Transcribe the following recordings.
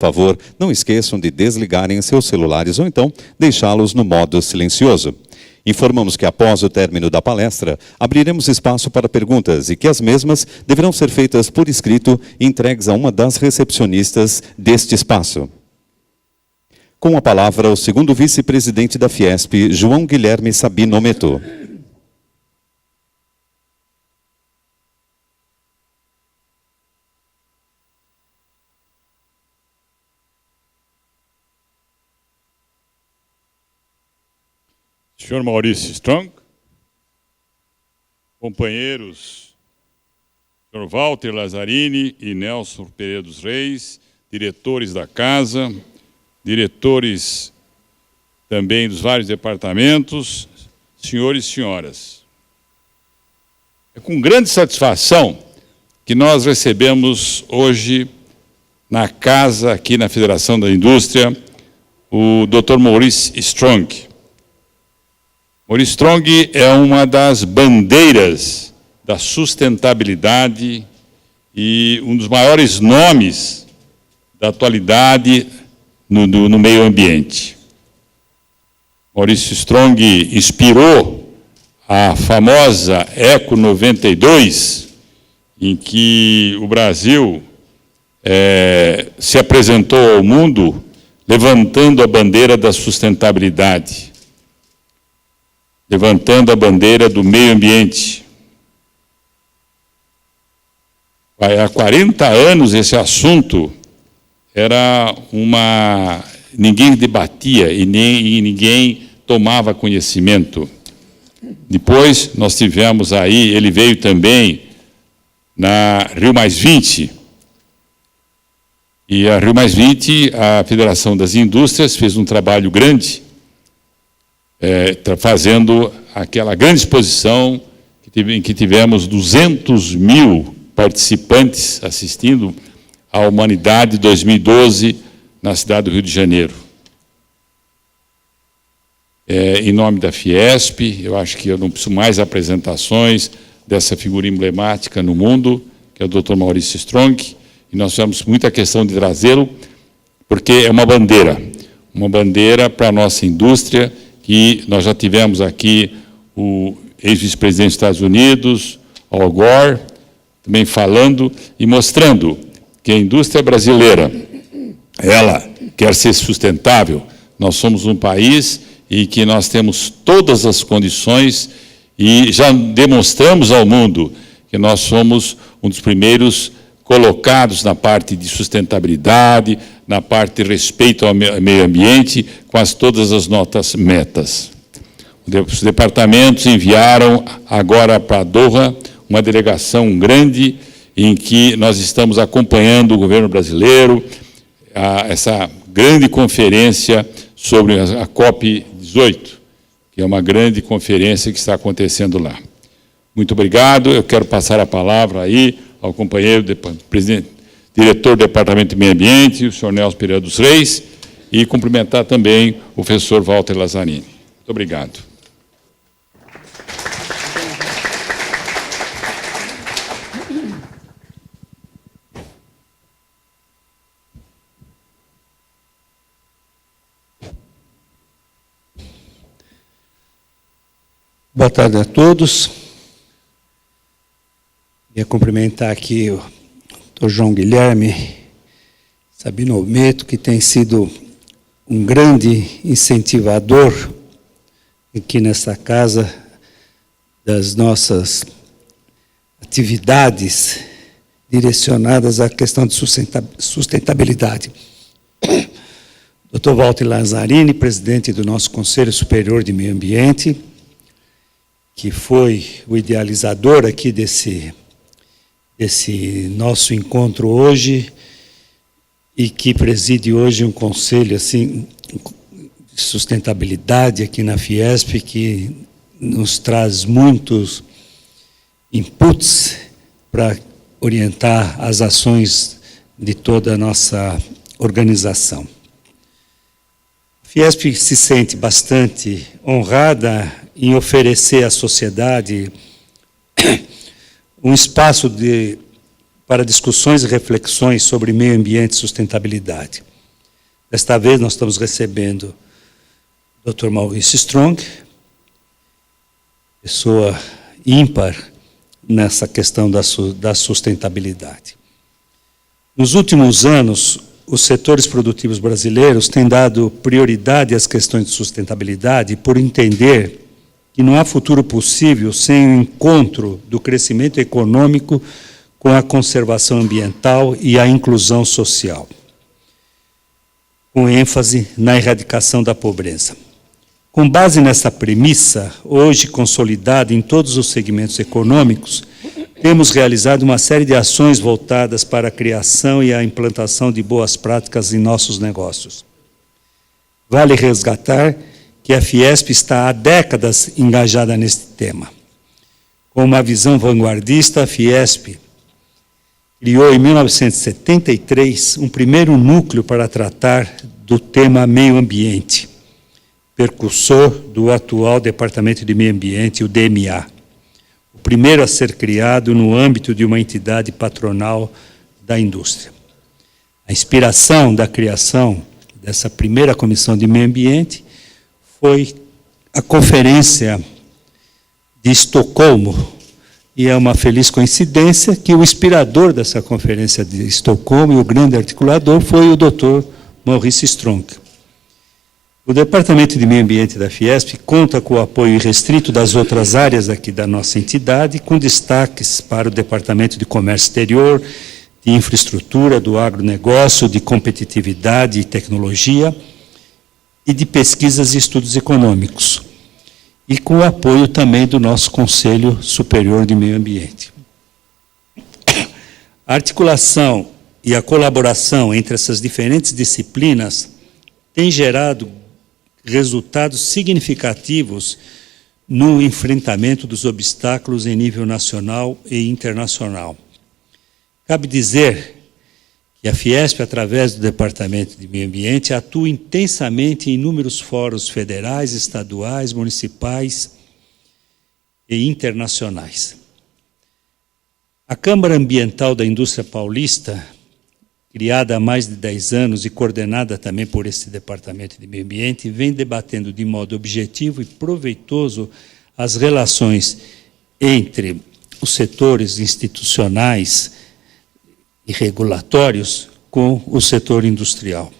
Por favor, não esqueçam de desligarem seus celulares ou então deixá-los no modo silencioso. Informamos que após o término da palestra, abriremos espaço para perguntas e que as mesmas deverão ser feitas por escrito e entregues a uma das recepcionistas deste espaço. Com a palavra, o segundo vice-presidente da Fiesp, João Guilherme Sabino Meto. Senhor Maurício Strong, companheiros, senhor Walter Lazzarini e Nelson Pereira dos Reis, diretores da casa, diretores também dos vários departamentos, senhores e senhoras. É com grande satisfação que nós recebemos hoje na casa, aqui na Federação da Indústria, o Dr. Maurice Strong. Maurice Strong é uma das bandeiras da sustentabilidade e um dos maiores nomes da atualidade no meio ambiente. Maurice Strong inspirou a famosa Eco 92, em que o Brasil se apresentou ao mundo levantando a bandeira da sustentabilidade, levantando a bandeira do meio ambiente. Há 40 anos esse assunto era ninguém debatia e ninguém tomava conhecimento. Depois nós tivemos aí, ele veio também na Rio+20, e a Rio+20, a Federação das Indústrias, fez um trabalho grande, fazendo aquela grande exposição em que tivemos 200 mil participantes assistindo à Humanidade 2012 na cidade do Rio de Janeiro. Em nome da Fiesp, eu acho que eu não preciso mais apresentações dessa figura emblemática no mundo, que é o Dr. Maurice Strong, e nós tivemos muita questão de trazê-lo, porque é uma bandeira para a nossa indústria, que nós já tivemos aqui o ex-vice-presidente dos Estados Unidos, Al Gore, também falando e mostrando que a indústria brasileira, ela quer ser sustentável. Nós somos um país e que nós temos todas as condições e já demonstramos ao mundo que nós somos um dos primeiros colocados na parte de sustentabilidade, na parte de respeito ao meio ambiente, com todas as nossas metas. Os departamentos enviaram agora para Doha uma delegação grande em que nós estamos acompanhando o governo brasileiro, essa grande conferência sobre a COP18, que é uma grande conferência que está acontecendo lá. Muito obrigado. Eu quero passar a palavra aí ao companheiro diretor do Departamento de Meio Ambiente, o senhor Nelson Pereira dos Reis, e cumprimentar também o professor Walter Lazzarini. Muito obrigado. Boa tarde a todos. Queria cumprimentar aqui o Dr. João Guilherme Sabino Meto, que tem sido um grande incentivador aqui nessa casa das nossas atividades direcionadas à questão de sustentabilidade. Dr. Walter Lazzarini, presidente do nosso Conselho Superior de Meio Ambiente, que foi o idealizador aqui desse nosso encontro hoje e que preside hoje um conselho assim, de sustentabilidade aqui na Fiesp, que nos traz muitos inputs para orientar as ações de toda a nossa organização. A Fiesp se sente bastante honrada em oferecer à sociedade um espaço para discussões e reflexões sobre meio ambiente e sustentabilidade. Desta vez nós estamos recebendo o Dr. Maurício Strong, pessoa ímpar nessa questão da sustentabilidade. Nos últimos anos, os setores produtivos brasileiros têm dado prioridade às questões de sustentabilidade por entender que não há futuro possível sem o encontro do crescimento econômico com a conservação ambiental e a inclusão social, com ênfase na erradicação da pobreza. Com base nessa premissa, hoje consolidada em todos os segmentos econômicos, temos realizado uma série de ações voltadas para a criação e a implantação de boas práticas em nossos negócios. Vale resgatar que a Fiesp está há décadas engajada neste tema. Com uma visão vanguardista, a Fiesp criou em 1973 um primeiro núcleo para tratar do tema meio ambiente, precursor do atual Departamento de Meio Ambiente, o DMA, o primeiro a ser criado no âmbito de uma entidade patronal da indústria. A inspiração da criação dessa primeira comissão de meio ambiente foi a Conferência de Estocolmo, e é uma feliz coincidência que o inspirador dessa Conferência de Estocolmo e o grande articulador foi o Dr. Maurício Strong. O Departamento de Meio Ambiente da Fiesp conta com o apoio irrestrito das outras áreas aqui da nossa entidade, com destaques para o Departamento de Comércio Exterior, de Infraestrutura, do Agronegócio, de Competitividade e Tecnologia, e de Pesquisas e Estudos Econômicos, e com o apoio também do nosso Conselho Superior de Meio Ambiente. A articulação e a colaboração entre essas diferentes disciplinas tem gerado resultados significativos no enfrentamento dos obstáculos em nível nacional e internacional. Cabe dizer que a Fiesp, através do Departamento de Meio Ambiente, atua intensamente em inúmeros fóruns federais, estaduais, municipais e internacionais. A Câmara Ambiental da Indústria Paulista, criada há mais de 10 anos e coordenada também por esse Departamento de Meio Ambiente, vem debatendo de modo objetivo e proveitoso as relações entre os setores institucionais e regulatórios com o setor industrial.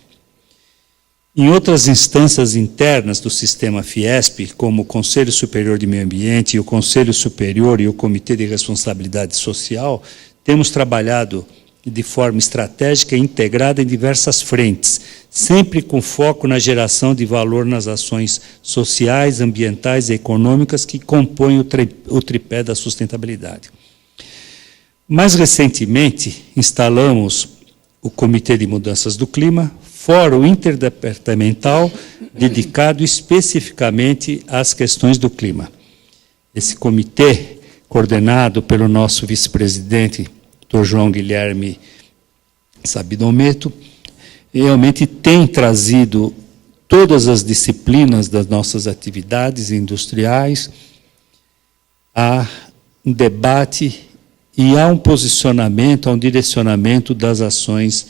Em outras instâncias internas do sistema Fiesp, como o Conselho Superior de Meio Ambiente, o Conselho Superior e o Comitê de Responsabilidade Social, temos trabalhado de forma estratégica e integrada em diversas frentes, sempre com foco na geração de valor nas ações sociais, ambientais e econômicas que compõem o tripé da sustentabilidade. Mais recentemente, instalamos o Comitê de Mudanças do Clima, fórum interdepartamental dedicado especificamente às questões do clima. Esse comitê, coordenado pelo nosso vice-presidente, Dr. João Guilherme Sabidometo, realmente tem trazido todas as disciplinas das nossas atividades industriais a um debate e a um posicionamento, a um direcionamento das ações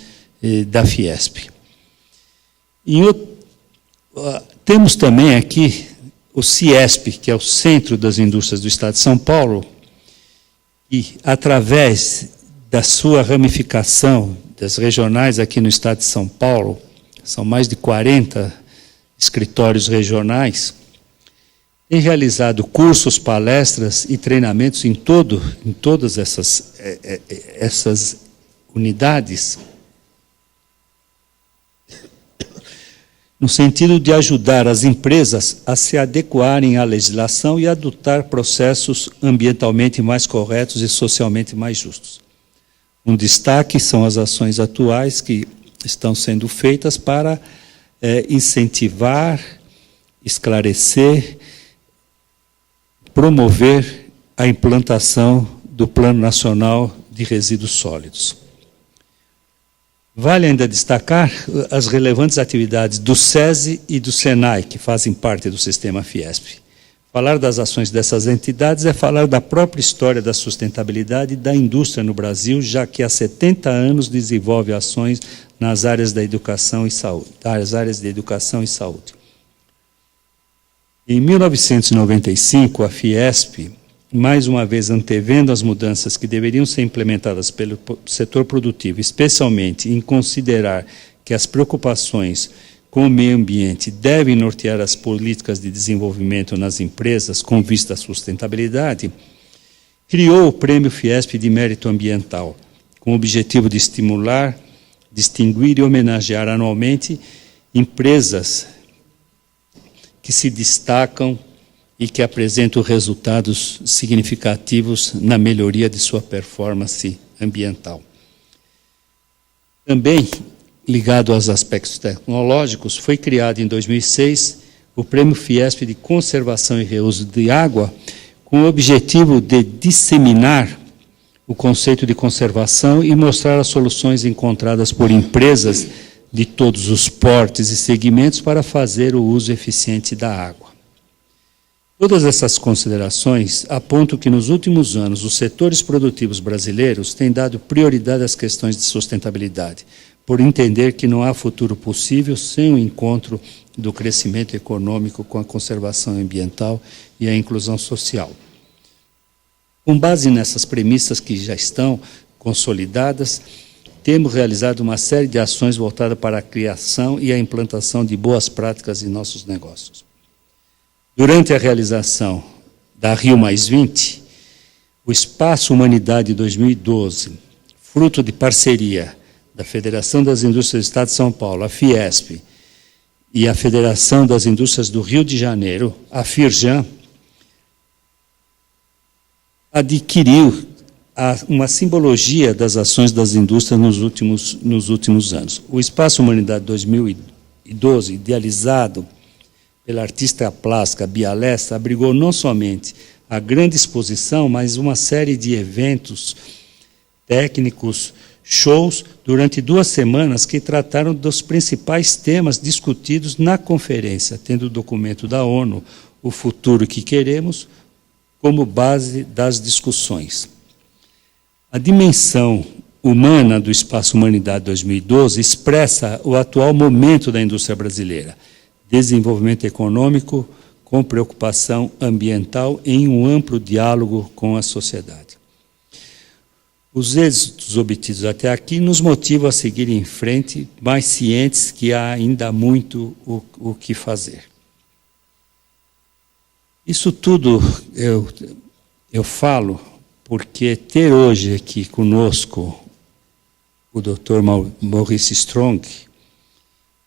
da Fiesp. Temos também aqui o CIESP, que é o Centro das Indústrias do Estado de São Paulo, e através da sua ramificação das regionais aqui no Estado de São Paulo, são mais de 40 escritórios regionais, tem realizado cursos, palestras e treinamentos em todas essas unidades, no sentido de ajudar as empresas a se adequarem à legislação e adotar processos ambientalmente mais corretos e socialmente mais justos. Um destaque são as ações atuais que estão sendo feitas para incentivar, esclarecer, promover a implantação do Plano Nacional de Resíduos Sólidos. Vale ainda destacar as relevantes atividades do SESI e do SENAI, que fazem parte do sistema Fiesp. Falar das ações dessas entidades é falar da própria história da sustentabilidade da indústria no Brasil, já que há 70 anos desenvolve ações nas áreas da educação e saúde, Em 1995, a Fiesp, mais uma vez antevendo as mudanças que deveriam ser implementadas pelo setor produtivo, especialmente em considerar que as preocupações com o meio ambiente devem nortear as políticas de desenvolvimento nas empresas com vista à sustentabilidade, criou o Prêmio Fiesp de Mérito Ambiental, com o objetivo de estimular, distinguir e homenagear anualmente empresas que se destacam e que apresentam resultados significativos na melhoria de sua performance ambiental. Também, ligado aos aspectos tecnológicos, foi criado em 2006 o Prêmio Fiesp de Conservação e Reuso de Água, com o objetivo de disseminar o conceito de conservação e mostrar as soluções encontradas por empresas de todos os portes e segmentos para fazer o uso eficiente da água. Todas essas considerações apontam que, nos últimos anos, os setores produtivos brasileiros têm dado prioridade às questões de sustentabilidade, por entender que não há futuro possível sem o encontro do crescimento econômico com a conservação ambiental e a inclusão social. Com base nessas premissas que já estão consolidadas, temos realizado uma série de ações voltadas para a criação e a implantação de boas práticas em nossos negócios. Durante a realização da Rio+20, o Espaço Humanidade 2012, fruto de parceria da Federação das Indústrias do Estado de São Paulo, a Fiesp, e a Federação das Indústrias do Rio de Janeiro, a Firjan, adquiriu uma simbologia das ações das indústrias nos últimos anos. O Espaço Humanidade 2012, idealizado pela artista plástica Bia Lessa, abrigou não somente a grande exposição, mas uma série de eventos técnicos, shows, durante 2 semanas que trataram dos principais temas discutidos na conferência, tendo o documento da ONU, O Futuro que Queremos, como base das discussões. A dimensão humana do Espaço Humanidade 2012 expressa o atual momento da indústria brasileira, desenvolvimento econômico com preocupação ambiental em um amplo diálogo com a sociedade. Os êxitos obtidos até aqui nos motivam a seguir em frente, mais cientes que há ainda muito o que fazer. Isso tudo eu falo porque ter hoje aqui conosco o Dr. Maurice Strong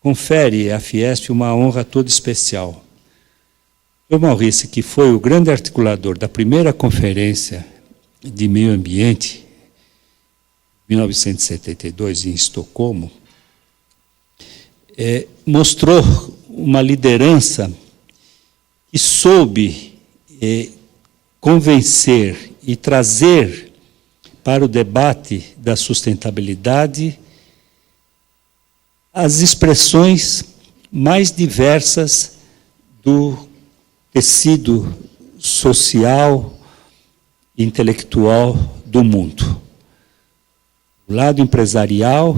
confere à Fiesp uma honra toda especial. O Maurice, que foi o grande articulador da primeira conferência de meio ambiente, 1972, em Estocolmo, mostrou uma liderança que soube convencer e trazer para o debate da sustentabilidade as expressões mais diversas do tecido social e intelectual do mundo. O lado empresarial,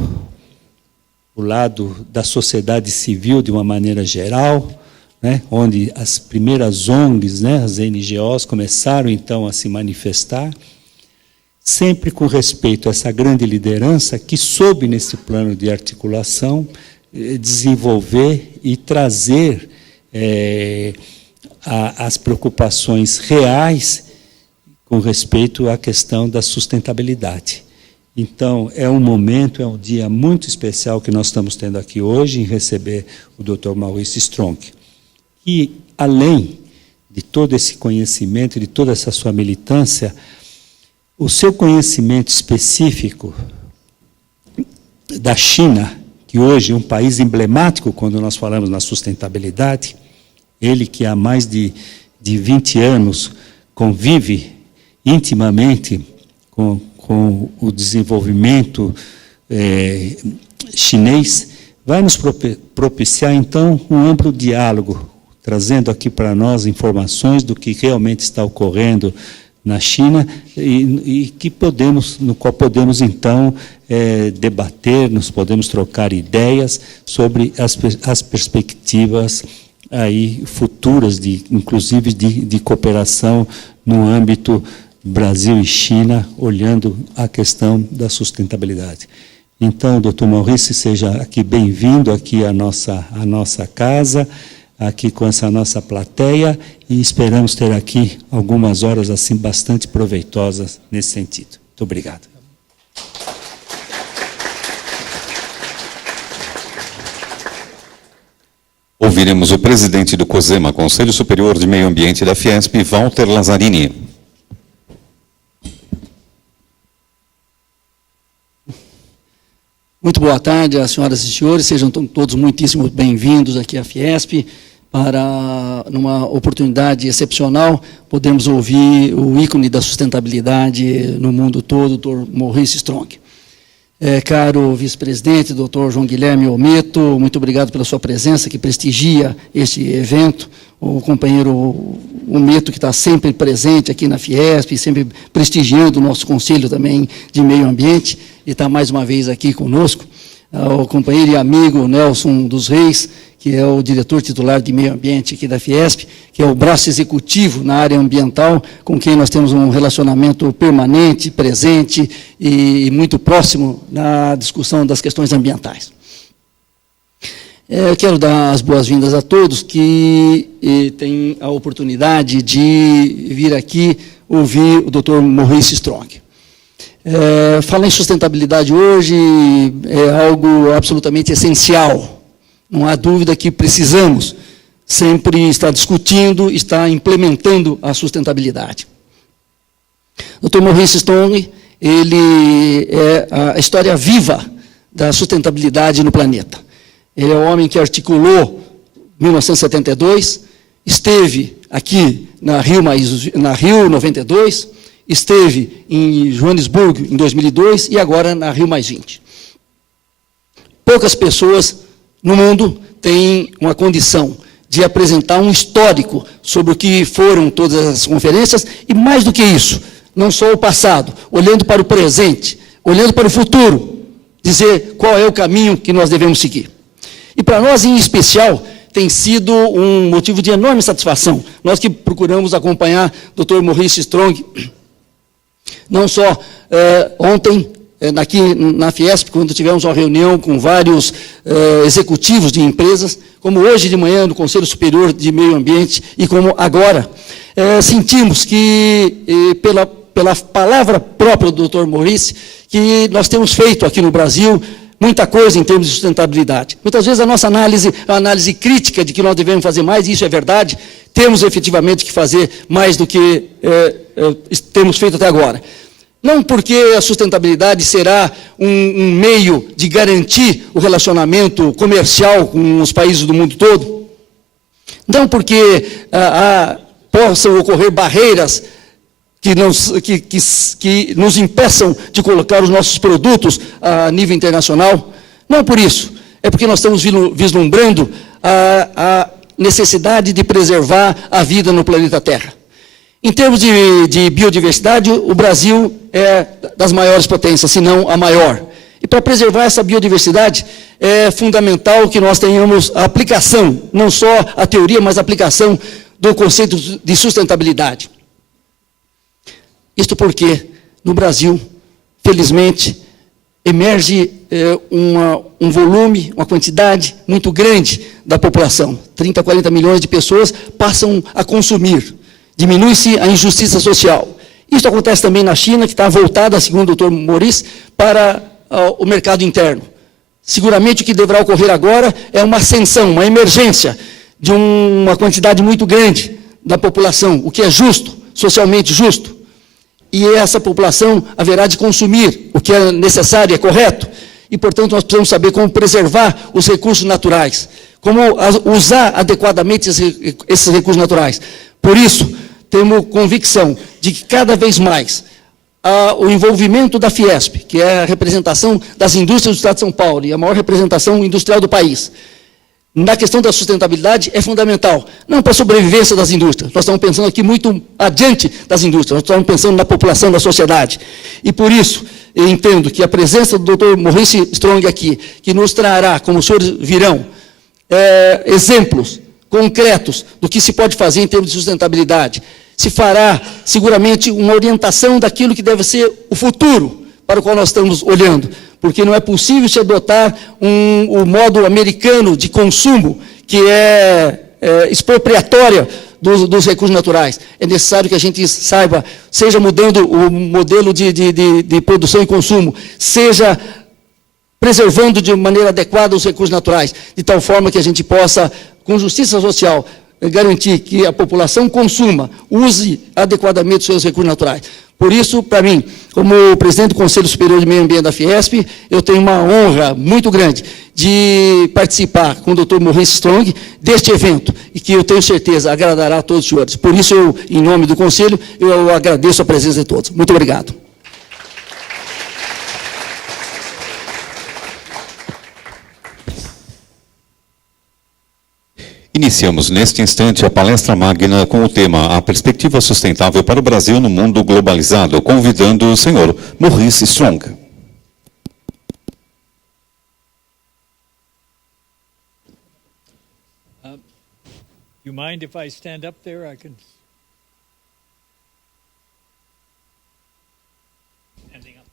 o lado da sociedade civil de uma maneira geral, né, onde as primeiras ONGs, né, as NGOs, começaram então a se manifestar, sempre com respeito a essa grande liderança que soube, nesse plano de articulação, desenvolver e trazer as preocupações reais com respeito à questão da sustentabilidade. Então, é um momento, é um dia muito especial que nós estamos tendo aqui hoje em receber o Dr. Maurice Strong, que, além de todo esse conhecimento, de toda essa sua militância, o seu conhecimento específico da China, que hoje é um país emblemático quando nós falamos na sustentabilidade, ele que há mais de 20 anos convive intimamente com o desenvolvimento chinês, vai nos propiciar, então, um amplo diálogo, trazendo aqui para nós informações do que realmente está ocorrendo na China e que no qual podemos então debater, nos podemos trocar ideias sobre as perspectivas aí futuras, inclusive de cooperação no âmbito Brasil e China, olhando a questão da sustentabilidade. Então, doutor Maurice, seja aqui bem-vindo aqui à nossa casa, aqui com essa nossa plateia, e esperamos ter aqui algumas horas assim bastante proveitosas nesse sentido. Muito obrigado. Ouviremos o presidente do COSEMA, Conselho Superior de Meio Ambiente da Fiesp, Walter Lazzarini. Muito boa tarde, às senhoras e senhores, sejam todos muitíssimo bem-vindos aqui à Fiesp, para, numa oportunidade excepcional, podermos ouvir o ícone da sustentabilidade no mundo todo, o Dr. Maurice Strong. Caro vice-presidente, Dr. João Guilherme Ometo, muito obrigado pela sua presença, que prestigia este evento. O companheiro Ometo, que está sempre presente aqui na Fiesp, sempre prestigiando o nosso Conselho também de Meio Ambiente, e está mais uma vez aqui conosco. O companheiro e amigo Nelson dos Reis, que é o diretor titular de Meio Ambiente aqui da Fiesp, que é o braço executivo na área ambiental, com quem nós temos um relacionamento permanente, presente e muito próximo na discussão das questões ambientais. Eu quero dar as boas-vindas a todos que têm a oportunidade de vir aqui ouvir o Dr. Maurice Strong. Falar em sustentabilidade hoje é algo absolutamente essencial. Não há dúvida que precisamos sempre estar discutindo, estar implementando a sustentabilidade. O Dr. Maurice Strong, ele é a história viva da sustentabilidade no planeta. Ele é o homem que articulou 1972, esteve aqui na Rio 92, esteve em Joanesburgo em 2002 e agora na Rio +20. Poucas pessoas no mundo têm uma condição de apresentar um histórico sobre o que foram todas as conferências e, mais do que isso, não só o passado, olhando para o presente, olhando para o futuro, dizer qual é o caminho que nós devemos seguir. E para nós, em especial, tem sido um motivo de enorme satisfação. Nós que procuramos acompanhar o Dr. Maurice Strong, não só ontem, aqui na Fiesp, quando tivemos uma reunião com vários executivos de empresas, como hoje de manhã no Conselho Superior de Meio Ambiente e como agora, sentimos que, pela palavra própria do Dr. Maurice, que nós temos feito aqui no Brasil muita coisa em termos de sustentabilidade. Muitas vezes a nossa análise é uma análise crítica de que nós devemos fazer mais, e isso é verdade, temos efetivamente que fazer mais do que temos feito até agora. Não porque a sustentabilidade será um meio de garantir o relacionamento comercial com os países do mundo todo, não porque possam ocorrer barreiras que nos impeçam de colocar os nossos produtos a nível internacional, não por isso, é porque nós estamos vislumbrando a necessidade de preservar a vida no planeta Terra. Em termos de biodiversidade, o Brasil é das maiores potências, se não a maior. E para preservar essa biodiversidade, é fundamental que nós tenhamos a aplicação, não só a teoria, mas a aplicação do conceito de sustentabilidade. Isto porque, no Brasil, felizmente, emerge um volume, uma quantidade muito grande da população. 30 a 40 milhões de pessoas passam a consumir. Diminui-se a injustiça social. Isso acontece também na China, que está voltada, segundo o Dr. Maurice, para o mercado interno. Seguramente o que deverá ocorrer agora é uma ascensão, uma emergência de uma quantidade muito grande da população, o que é justo, socialmente justo. E essa população haverá de consumir o que é necessário, é correto. E, portanto, nós precisamos saber como preservar os recursos naturais, como usar adequadamente esses recursos naturais. Por isso, temos convicção de que cada vez mais o envolvimento da Fiesp, que é a representação das indústrias do Estado de São Paulo e a maior representação industrial do país, na questão da sustentabilidade é fundamental, não para a sobrevivência das indústrias, nós estamos pensando aqui muito adiante das indústrias, nós estamos pensando na população, da sociedade. E por isso, eu entendo que a presença do Dr. Maurice Strong aqui, que nos trará, como os senhores virão, exemplos concretos do que se pode fazer em termos de sustentabilidade, se fará seguramente uma orientação daquilo que deve ser o futuro para o qual nós estamos olhando, porque não é possível se adotar o modo americano de consumo, que é expropriatória dos recursos naturais. É necessário que a gente saiba, seja mudando o modelo de produção e consumo, seja preservando de maneira adequada os recursos naturais, de tal forma que a gente possa, com justiça social, garantir que a população consuma, use adequadamente os seus recursos naturais. Por isso, para mim, como presidente do Conselho Superior de Meio Ambiente da Fiesp, eu tenho uma honra muito grande de participar com o Dr. Maurice Strong deste evento, e que eu tenho certeza agradará a todos os senhores. Por isso, eu, em nome do Conselho, eu agradeço a presença de todos. Muito obrigado. Iniciamos neste instante a palestra magna com o tema A Perspectiva Sustentável para o Brasil no Mundo Globalizado, convidando o senhor Maurice Strong. You mind if I stand up there? I can. Standing up.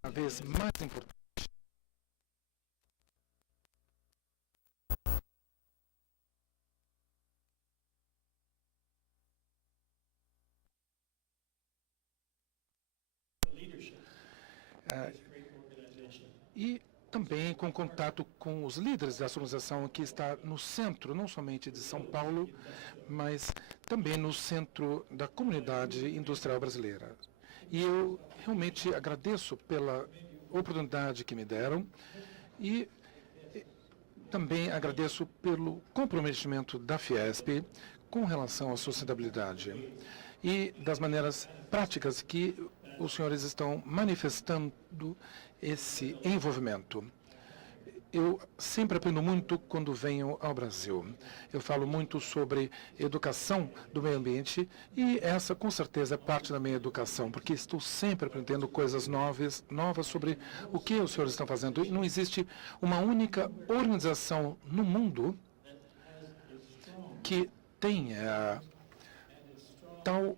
Uma vez mais importante. E também com contato com os líderes dessa organização que está no centro, não somente de São Paulo, mas também no centro da comunidade industrial brasileira. E eu realmente agradeço pela oportunidade que me deram e também agradeço pelo comprometimento da Fiesp com relação à sustentabilidade e das maneiras práticas que os senhores estão manifestando esse envolvimento. Eu sempre aprendo muito quando venho ao Brasil. Eu falo muito sobre educação do meio ambiente e essa, com certeza, é parte da minha educação, porque estou sempre aprendendo coisas novas sobre o que os senhores estão fazendo. E não existe uma única organização no mundo que tenha tal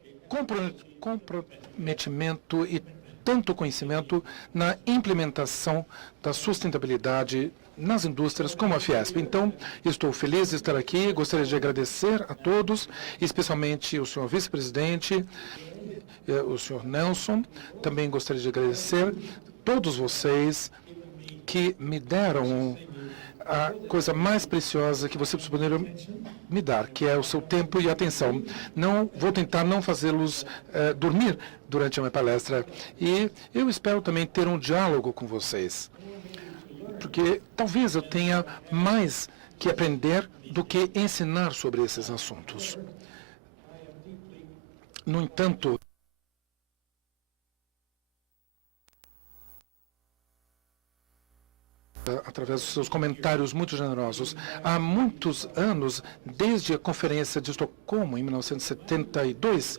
comprometimento e tanto conhecimento na implementação da sustentabilidade nas indústrias como a Fiesp. Então, estou feliz de estar aqui, gostaria de agradecer a todos, especialmente o senhor vice-presidente, o senhor Nelson, também gostaria de agradecer a todos vocês que me deram a coisa mais preciosa que vocês poderiam me dar, que é o seu tempo e atenção. Não vou tentar não fazê-los dormir durante a minha palestra e eu espero também ter um diálogo com vocês, porque talvez eu tenha mais que aprender do que ensinar sobre esses assuntos. No entanto, através dos seus comentários muito generosos. Há muitos anos, desde a Conferência de Estocolmo, em 1972,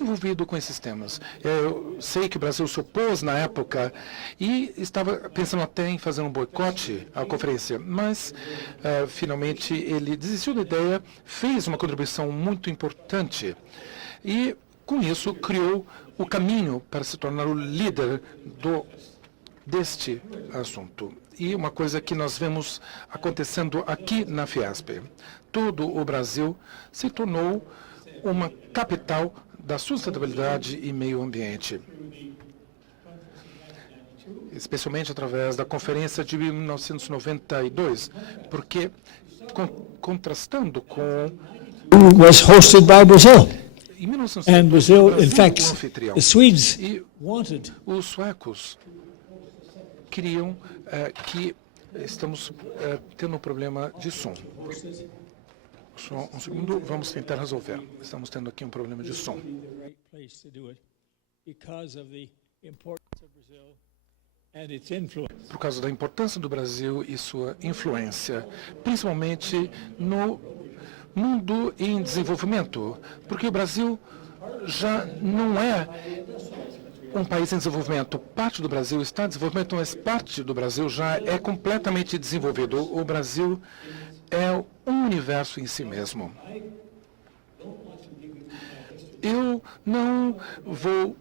envolvido com esses temas. Eu sei que o Brasil se opôs na época e estava pensando até em fazer um boicote à conferência, mas finalmente ele desistiu da ideia, fez uma contribuição muito importante e, com isso, criou o caminho para se tornar o líder deste assunto. E uma coisa que nós vemos acontecendo aqui na Fiesp. Todo o Brasil se tornou uma capital da sustentabilidade e meio ambiente, especialmente através da Conferência de 1992, porque, contrastando com... Was hosted by Brazil. Em 1992, And Brazil, o in Brasil fact, foi o anfitrião. the Swedes E wanted os suecos queriam que estamos tendo um problema de som. Só um segundo, vamos tentar resolver. Estamos tendo aqui um problema de som. the right place to do it because of the importance of Brazil and its influence. Por causa da importância do Brasil e sua influência, principalmente no mundo em desenvolvimento, porque o Brasil já não é um país em desenvolvimento. Parte do Brasil está em desenvolvimento, mas parte do Brasil já é completamente desenvolvido. O Brasil é um universo em si mesmo. Eu não vou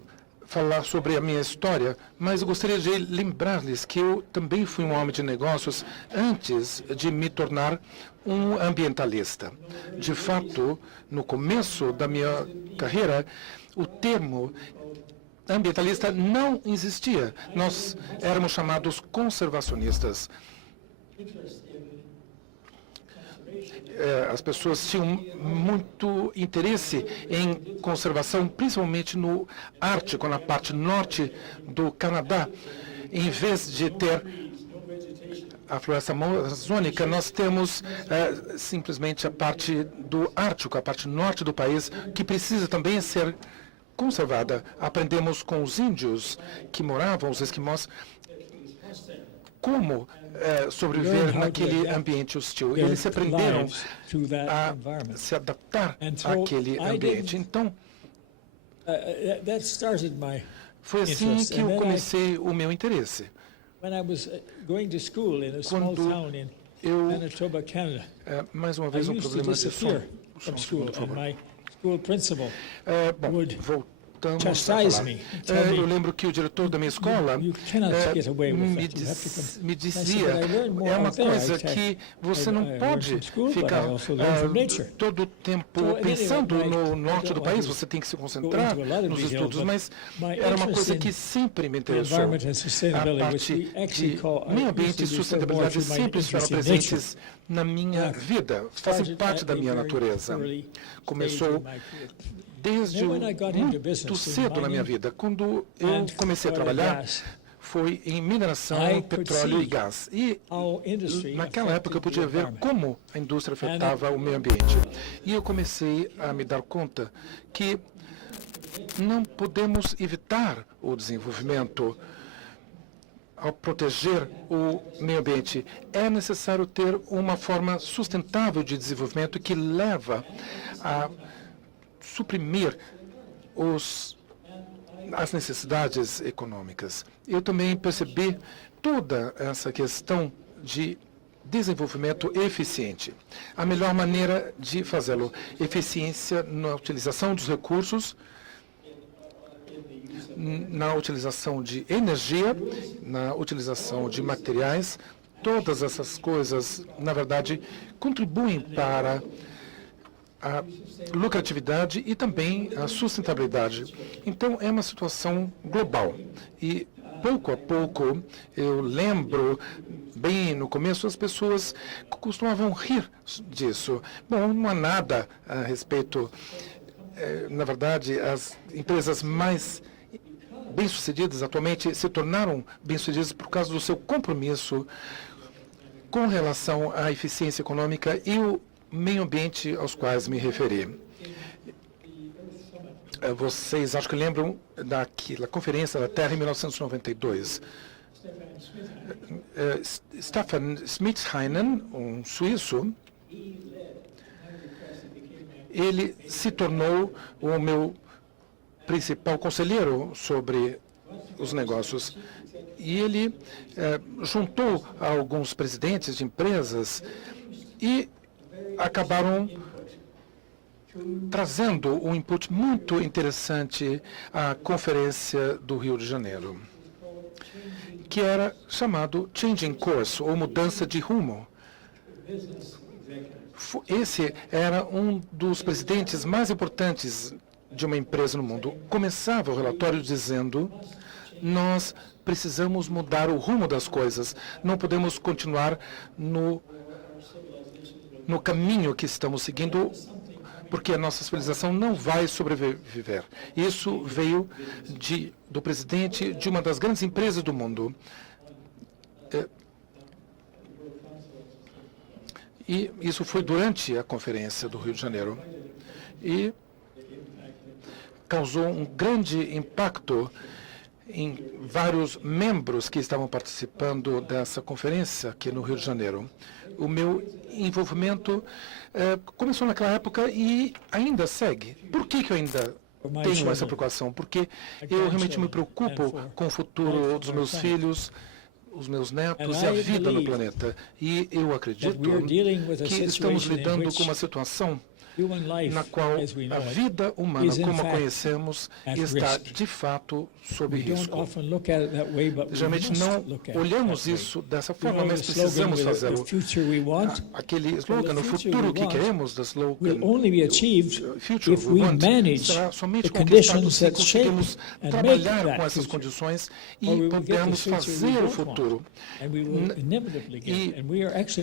falar sobre a minha história, mas eu gostaria de lembrar-lhes que eu também fui um homem de negócios antes de me tornar um ambientalista. De fato, no começo da minha carreira, o termo ambientalista não existia. Nós éramos chamados conservacionistas. As pessoas tinham muito interesse em conservação, principalmente no Ártico, na parte norte do Canadá. Em vez de ter a floresta amazônica, nós temos simplesmente a parte do Ártico, a parte norte do país, que precisa também ser conservada. Aprendemos com os índios que moravam, os esquimós, como sobreviver naquele ambiente hostil. Eles aprenderam a se adaptar àquele ambiente. Então, That started my foi assim interest. que And eu then comecei o meu interesse. when I was going to school in a small Quando town in eu, Manitoba, Canada, mais uma I vez, used to problema de som. disappear Só from um school, segundo, por and favor. my school principal Bom, would voltamos a chastise falar. me, tell me, Eu lembro que o diretor da minha escola you cannot get away with me, that. You have to come. me I said, dizia, "But I learned more é uma out there. coisa I que você não learned pode from school, but I ficar also learned from nature." todo o tempo So, anyway, pensando I no norte don't do want país, to você tem que se go concentrar into a lot of nos detail, estudos, but mas my era uma interest coisa in que sempre me the interessou. environment and A sustainability, which we parte actually de call, meio ambiente e used to refer more sustentabilidade to my sempre estiveram interest in nature. presentes na minha vida, fazem Started parte at da a minha very natureza. early stage Começou in my career. desde Then when I got into muito business in cedo na minha mining vida. Quando eu and comecei a oil and trabalhar, gas, foi em mineração, I could petróleo e see gás. E how industry naquela época eu affected podia the ver environment. como a indústria afetava o meio ambiente. E eu comecei a me dar conta que não podemos evitar o desenvolvimento ao proteger o meio ambiente. É necessário ter uma forma sustentável de desenvolvimento que leva a suprimir as necessidades econômicas. Eu também percebi toda essa questão de desenvolvimento eficiente. A melhor maneira de fazê-lo, eficiência na utilização dos recursos, na utilização de energia, na utilização de materiais. Todas essas coisas, na verdade, contribuem para a lucratividade e também a sustentabilidade. Então, é uma situação global. E, pouco a pouco, eu lembro, bem no começo, as pessoas costumavam rir disso. Bom, não há nada a respeito. Na verdade, as empresas mais bem-sucedidas atualmente se tornaram bem-sucedidas por causa do seu compromisso com relação à eficiência econômica e o meio ambiente aos quais me referi. Vocês acho que lembram daquela conferência da Terra em 1992. Stefan Smitsheinen, um suíço, ele se tornou o meu principal conselheiro sobre os negócios. E ele juntou alguns presidentes de empresas e acabaram trazendo um input muito interessante à Conferência do Rio de Janeiro, que era chamado Changing Course, ou Mudança de Rumo. Esse era um dos presidentes mais importantes de uma empresa no mundo. Começava o relatório dizendo: nós precisamos mudar o rumo das coisas, não podemos continuar no caminho que estamos seguindo, porque a nossa civilização não vai sobreviver. Isso veio do presidente de uma das grandes empresas do mundo. E isso foi durante a conferência do Rio de Janeiro. E causou um grande impacto em vários membros que estavam participando dessa conferência aqui no Rio de Janeiro. O meu envolvimento começou naquela época e ainda segue. Por que eu ainda tenho essa preocupação? Porque eu realmente me preocupo com o futuro dos meus filhos, os meus netos e a vida no planeta. E eu acredito que estamos lidando com uma situação na qual a vida humana, como a conhecemos, está, de fato, sob risco. Geralmente não olhamos isso dessa forma, mas precisamos fazê-lo. Aquele slogan, o futuro que queremos, da slogan, Future We Want, será somente conquistado se conseguirmos trabalhar com essas condições e pudermos fazer o futuro. E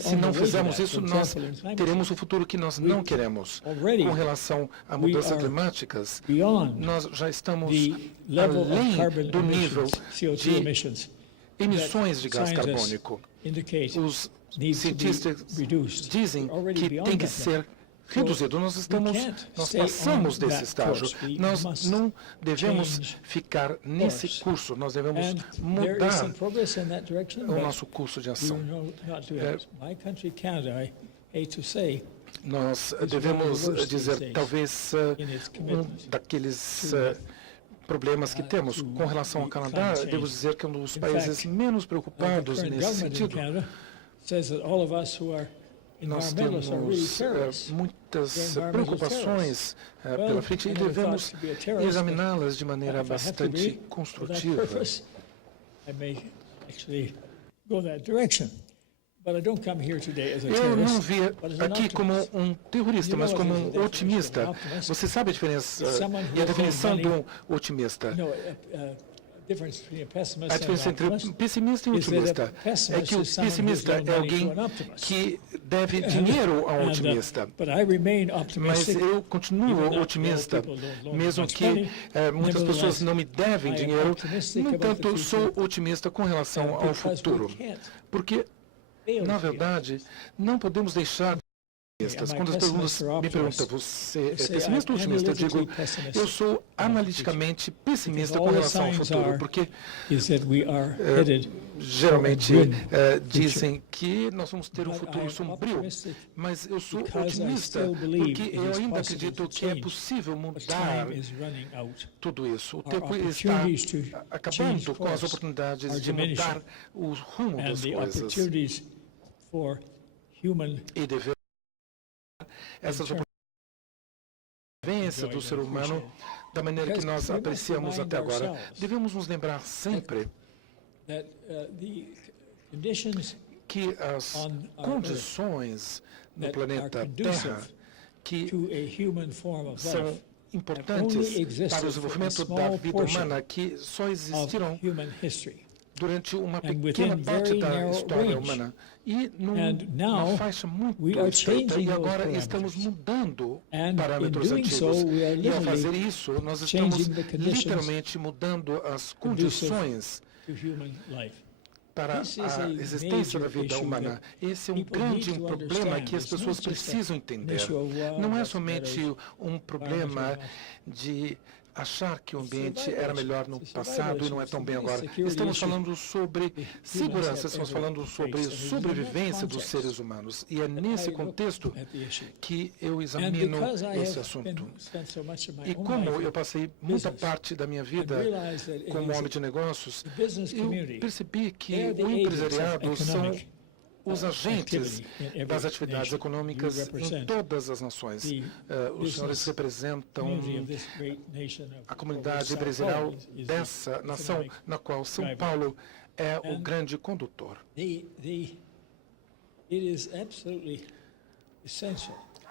se não fizermos isso, nós teremos o futuro que nós não queremos. Com relação a mudanças climáticas, nós já estamos além do nível de emissões de gás carbônico. Os cientistas dizem que tem que ser reduzido. Nós passamos desse estágio. Nós não devemos ficar nesse curso. Nós devemos mudar o nosso curso de ação. Nós devemos dizer, talvez, um daqueles problemas que temos. Com relação ao Canadá, devo dizer que é um dos países menos preocupados nesse sentido. Nós temos muitas preocupações pela frente e devemos examiná-las de maneira bastante construtiva. Eu não vi aqui como um terrorista, mas como um otimista. Você sabe a diferença e a definição de um otimista? A diferença entre um pessimista e um otimista é que o pessimista é alguém que deve dinheiro ao otimista. Mas eu continuo otimista, mesmo que muitas pessoas não me devem dinheiro. No entanto, eu sou otimista com relação ao futuro. Porque, na verdade, não podemos deixar. Quando as pessoas me perguntam, você é pessimista ou otimista? Eu digo, eu sou analiticamente pessimista com relação ao futuro, porque geralmente dizem que nós vamos ter um futuro sombrio, mas eu sou otimista porque eu ainda acredito que é possível mudar tudo isso. O tempo está acabando com as oportunidades de mudar o rumo das coisas. E devemos essas oportunidades do ser humano da maneira que nós apreciamos até agora. Devemos nos lembrar sempre que as condições no planeta Terra que são importantes para o desenvolvimento da vida humana, que só existiram durante uma pequena parte da história humana e numa faixa muito estreita, e agora estamos mudando parâmetros antigos. E ao fazer isso, nós estamos literalmente mudando as condições para a existência da vida humana. Esse é um grande problema que as pessoas precisam entender. Não é somente um problema de achar que o ambiente era melhor no passado e não é tão bem agora. Estamos falando sobre segurança, estamos falando sobre sobrevivência dos seres humanos. E é nesse contexto que eu examino esse assunto. E como eu passei muita parte da minha vida como homem de negócios, eu percebi que o empresariado são os agentes das atividades econômicas em todas as nações. Os senhores representam a comunidade empresarial dessa nação, na qual São Paulo é o grande condutor.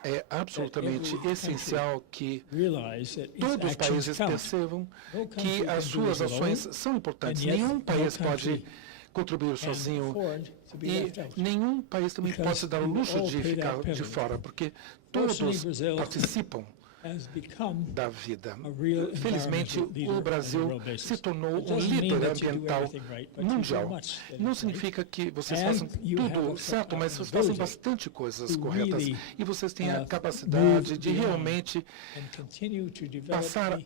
É absolutamente essencial que realize that its todos os actions países count. percebam No que country as can do suas it alone, ações são importantes. and yet Nenhum no país country pode contribuir can sozinho afford to be e left out. nenhum país também Because pode se dar o you luxo all de pay ficar that de penalty. fora, porque Fortunately, todos Brazil participam has become da vida. a real Felizmente, environmental leader o on a Brasil real basis. se tornou It um doesn't mean líder that you do ambiental everything right, but you do mundial. much that Não is right. significa que vocês And façam you have tudo a certo, mas vocês ability fazem bastante coisas to corretas. really, E vocês têm a move capacidade de beyond realmente and continue to develop passar the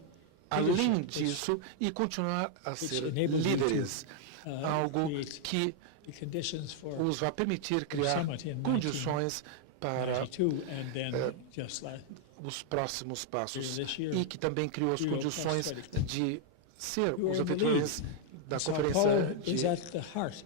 além leadership disso e continuar a ser enables you líderes. to, Algo create que the conditions for os vai permitir criar summit in condições para 92 and then just like os próximos passos This year, e que também criou as Rio condições Plus de ser You os are the anfitriões da São Conferência Paulo is de at the heart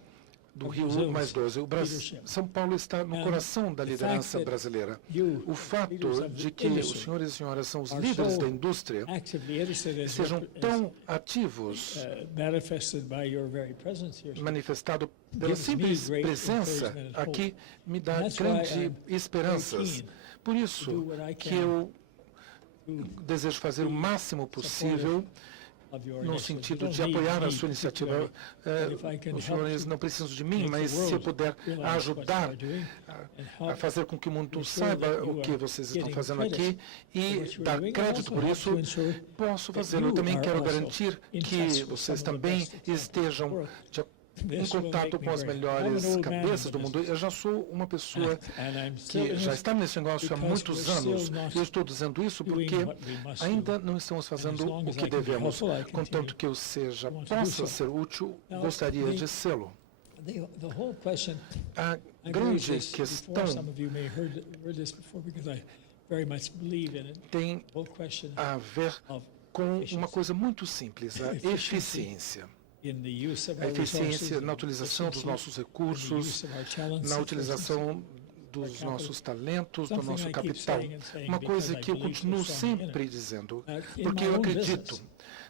do of Rio Brazil's +12. O Brasil, leadership. São Paulo está no And coração da the liderança fact that brasileira. you, O fato leaders of de the que os industry, senhores e senhoras são os are líderes so da indústria actively interested as sejam tão ativos, manifested by your very presence here. manifestado pela gives me simples great presença encouragement and hope. aqui, me dá And that's why grande I'm esperanças. very keen Por to isso do what I que can eu desejo fazer o máximo possível Of your no initiative. sentido You de don't need apoiar a me sua iniciativa. But if I can Os help senhores you não precisam de mim, make mas the se eu world puder realize what ajudar you are doing and a help fazer com que o mundo ensure saiba that you o que are vocês estão getting fazendo credit aqui for e what you are dar doing, crédito also por help isso, to ensure posso that fazê-lo. Eu you também are quero also garantir in que touch with vocês some of the também best examples estejam of work. em This will contato make me com as very- melhores I'm an old man cabeças in do the mundo. Eu já sou uma pessoa And I'm still que in já this está nesse negócio há because muitos we're still anos. not Eu estou dizendo isso doing porque what we must ainda do. não estamos fazendo as long o as que I can be devemos. helpful, I continue Contanto que eu seja, to want to do possa so. ser útil, Now, gostaria the- de sê-lo. The whole question, A I've grande raised this before, questão some of you may have heard this before because I very much believe in it. tem The whole question a ver of com efficiency. uma coisa muito simples, a Efficiency. eficiência. in the use of A our eficiência resources, na utilização dos nossos recursos, in the use of our talents, na for utilização dos capital. nossos talentos, do Something nosso I keep capital. saying and saying Uma because coisa I que eu believe continuo so strongly in sempre it. dizendo, In porque my eu own acredito business,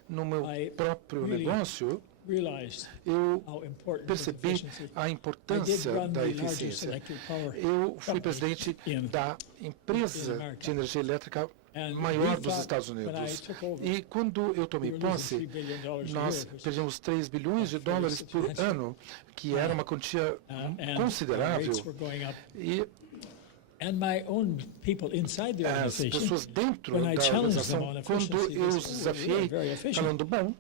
no meu I próprio really negócio, realized eu how important percebi efficiency. a I importância did run da the largest eficiência. electric power Eu fui company presidente in- da in empresa America. de energia elétrica And maior we dos thought Estados when I Unidos. took over, E quando eu tomei we were losing posse, $3 billion a nós year, which perdemos 3 bilhões de dólares por substantial. ano, que era uma quantia and our considerável. rates were going up. E And my own people inside the as organization, pessoas dentro when I da challenged them organização, on quando efficiency, eu they os said, "Oh, desafiei, you're very efficient." falando, bom,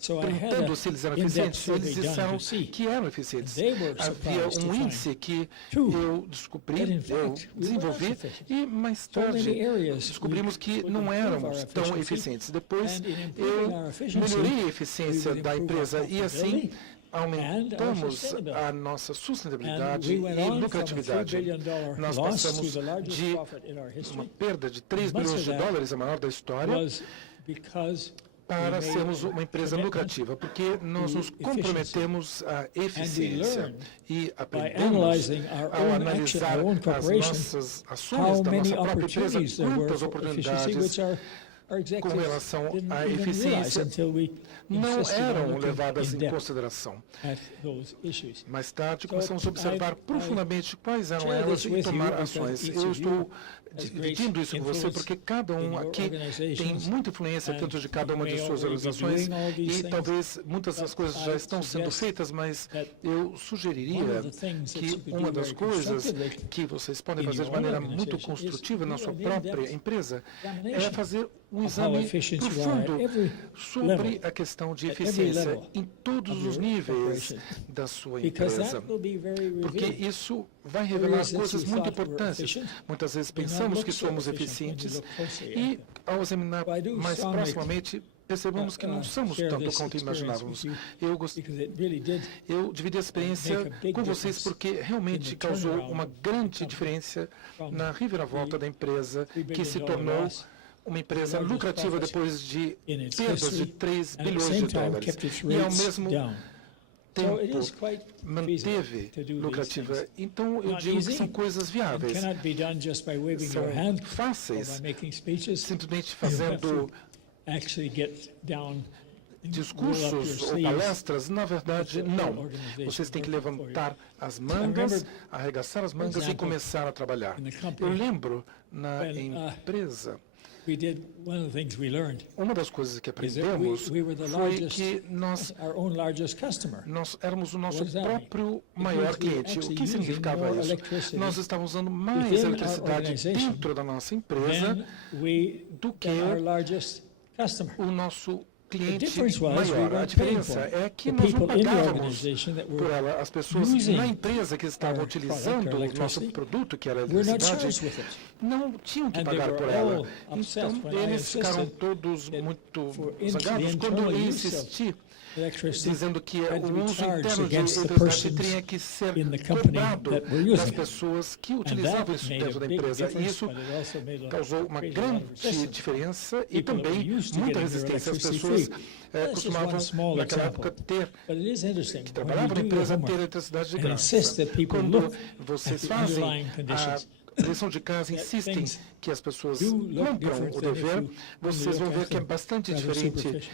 So I had perguntando se eles eram an in-depth eficientes, eles survey done disseram to see que eram eficientes. They were Havia surprised to um find, índice que too, eu descobri, that in eu fact we desenvolvi, were efficient. e mais So many tarde areas descobrimos we que could não improve éramos our tão efficiency, eficientes. Depois and in improving our eu efficiency, melhorei a eficiência we would da improve empresa our e assim profitability aumentamos sustainability. a nossa And sustentabilidade we went e on from a $3 lucratividade. billion Nós loss to passamos the largest de profit in our uma history perda de 3 Much bilhões of de that dólares, a maior da história, was because para we made sermos uma empresa commitment lucrativa, porque nós nos efficiency. comprometemos à eficiência learned e by aprendemos analyzing our ao own analisar action, our own as corporation, nossas ações how da many nossa própria empresa, opportunities there were quantas for efficiency, oportunidades which our executives com relação didn't à even realize eficiência until we não insisted on eram looking levadas in em depth consideração. at those issues. Mais tarde, So, começamos a observar I profundamente quais eram share elas this e with you tomar because ações. each Eu of estou you has great dividindo isso com você influence porque cada in um your aqui tem organizations, muita influência and dentro de cada uma you de may suas already be organizações doing all these e things, talvez muitas das but coisas já I estão sendo suggest feitas, mas that eu one sugeriria of the things that you que could uma do das very coisas constructively que vocês podem in fazer de your maneira own muito organization construtiva is na do sua an própria in-depth empresa é examination fazer um of how exame efficient you are profundo at every sobre level, a questão de at every eficiência level em todos of os your níveis corporation. da sua Because empresa. that will be very Porque revealing. isso vai revelar Areas that coisas you muito thought were importantes. efficient Muitas vezes may not pensamos look que so somos efficient when you eficientes look closely at e, them. ao examinar But I do mais strongly proximamente, percebemos que não somos share tanto this quanto experience imaginávamos. with you because it really did Eu dividi a experiência make a big com vocês difference porque in realmente the causou turnaround uma of the grande company diferença from na reviravolta da empresa, que se tornou uma empresa largest lucrativa profit depois de in its perdas de history, 3 and at the bilhões same de time dólares. kept its E ao rates mesmo down. So it is tempo quite manteve feasible to do these lucrativa. things. Então eu Not digo que easy. são coisas It viáveis. cannot be done just by waving São your hand or fáceis, by making speeches. simplesmente You have fazendo to actually get down discursos ou palestras, na verdade, não. Vocês têm que levantar as mangas, arregaçar as mangas e começar a trabalhar. Eu lembro na empresa, uma das coisas que aprendemos foi que nós éramos o nosso próprio maior cliente. O que significava isso? Nós estávamos usando mais eletricidade dentro da nossa empresa do que o nosso cliente maior. A diferença é que nós não pagávamos por ela. As pessoas na empresa que estavam utilizando o nosso produto, que era a eletricidade, não tinham que pagar por ela. Então, eles ficaram todos muito zangados quando eu insisti, dizendo que o uso interno de eletricidade tinha que ser cobrado das pessoas que utilizavam isso dentro da empresa. E isso causou uma grande diferença e também muita resistência. As pessoas costumavam, naquela época, que trabalhavam na empresa, ter eletricidade de graça. Quando vocês fazem a lição de casa, insistem que as pessoas cumpram o dever, vocês vão ver que é bastante diferente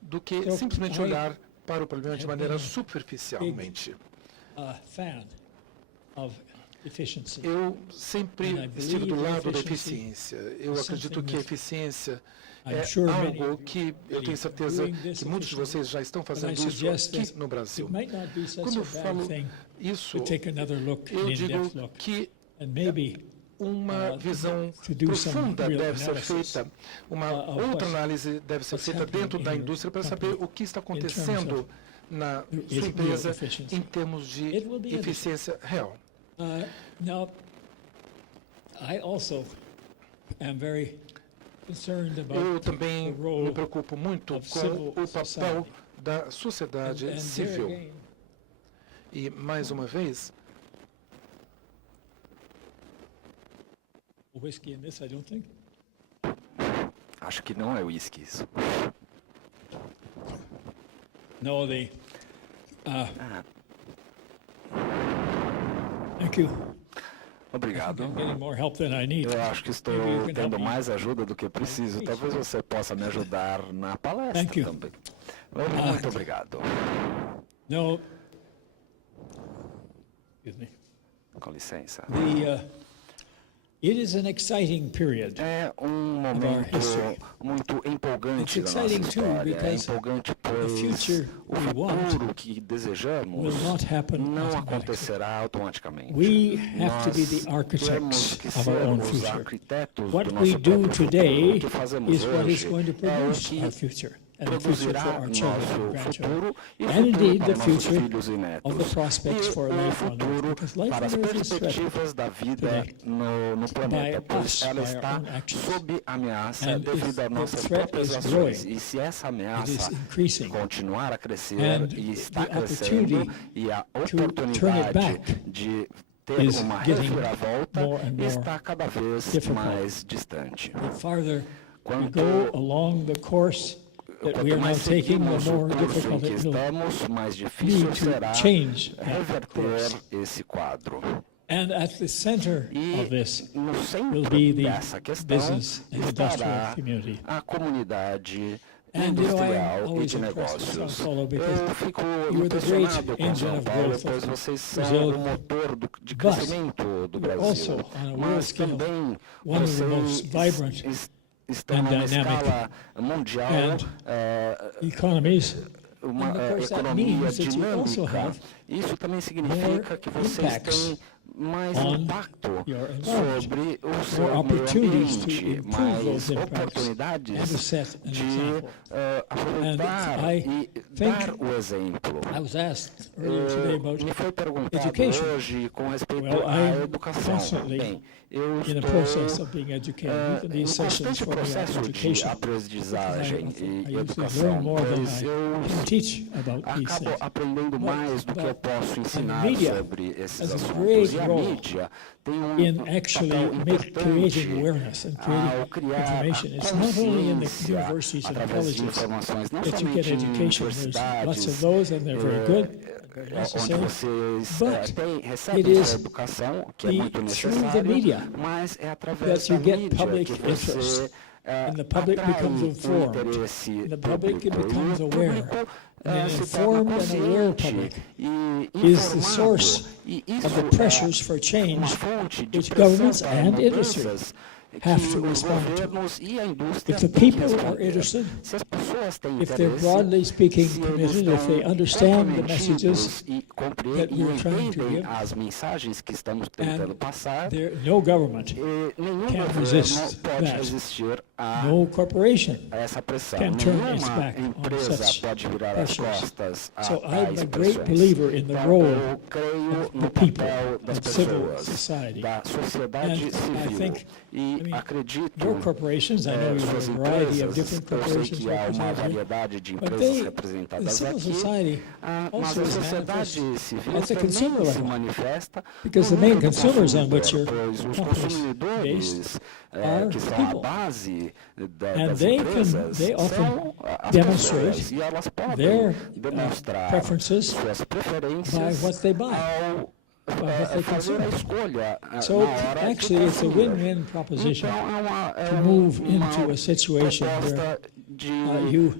do que simplesmente olhar para o problema de maneira superficialmente. Eu sempre estive do lado da eficiência. Eu acredito que a eficiência é algo que eu tenho certeza que muitos de vocês já estão fazendo isso aqui no Brasil. Quando eu falo isso, eu digo que uma visão profunda deve ser feita, uma outra análise deve ser feita dentro da indústria para saber o que está acontecendo na sua empresa em termos de eficiência real. Now, I also am very concerned about Eu também me preocupo muito com o papel da sociedade civil. E, mais uma vez, whiskey in this, I don't think. Acho que não é uísque isso. No, thank you. Obrigado. I'm getting more help than I need. Eu acho que estou Maybe you can tendo help me. mais ajuda do que preciso. Talvez você possa me ajudar na palestra Thank you. também. Muito obrigado. No. Excuse me. Com licença. It is an exciting period. É momento muito empolgante da nossa história. É empolgante pois o futuro que desejamos não acontecerá automaticamente. We have to be the architects of our own future. What we do today is what is going to produce our future. And the future for our children and grandchildren. And indeed the future of the prospects for life on Earth. Because life on Earth is threatened da vida no planeta, pois ela está sob ameaça devido às nossas próprias ações. E se essa ameaça continuar a crescer e está crescendo, e a oportunidade de ter uma reviravolta está cada vez mais distante. Quanto that we are now taking, the more difficult it will be to change that course. Esse quadro. And at the center of this will be the business and industrial community. A comunidade And you know, I'm industrial e always de impressed with São negócios. Paulo Eu because fico you were the great impressionado com engine São of Paulo, growth pois of vocês são Brazil. o motor de But crescimento do you're Brasil. also, on a world Mas scale, também one of the most vibrant estão and numa dynamic escala mundial, economies. uma And of course that economia means that you also dinâmica. have Isso também significa que vocês têm mais on impacto your environment, sobre o seu more meio opportunities to ambiente, improve mais those impacts oportunidades and to set an de example. aproveitar And I e think dar o exemplo. I was asked earlier today about Me foi perguntado education. hoje com respeito Well, à I'm educação. constantly Bem, eu in the process estou of being educated. Even em these sessions constante for me are processo de education. aprendizagem I e usually educação, learn more than pois I eu can teach about these acabo things. aprendendo mais do que eu posso ensinar media sobre esses has a assuntos. great E a role mídia tem in actually papel creating importante awareness and ao creating criar information. a It's not only in the consciência universities and através de colleges informações, não that you get somente em education. There's lots of universidades, those and they're very good, very onde necessary. vocês But recebem it is essa educação, que é muito through the necessária, media mas é através that you da get mídia public que você interest. and the public becomes informed, and the public becomes aware. And an informed and aware public is the source of the pressures for change which governments and industry have to respond to. If the people are interested, if they're broadly speaking committed, if they understand the messages that we're trying to give, and no government can resist that. No corporation can turn its back on such pressures. So I'm a great believer in the role of the people, of civil society. And I think, your corporations, I know you have a variety of different corporations represented here, but the civil society also is manifest at the consumer level, because the main consumers on which your company is based are people. And they often demonstrate their preferences by what they buy, by what they consume. So actually it's a win-win proposition to move into a situation where you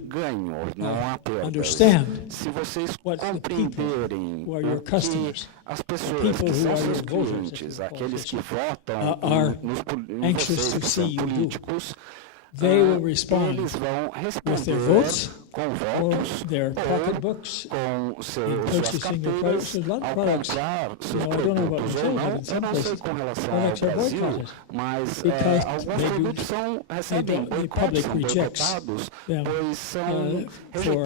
understand what the people who are your customers, people who are your voters, are anxious to see you do. They will respond with their votes or their pocketbooks in purchasing their products. There's a lot of products, I don't know about Brazil, but in some places, products are boycotted because the public rejects them for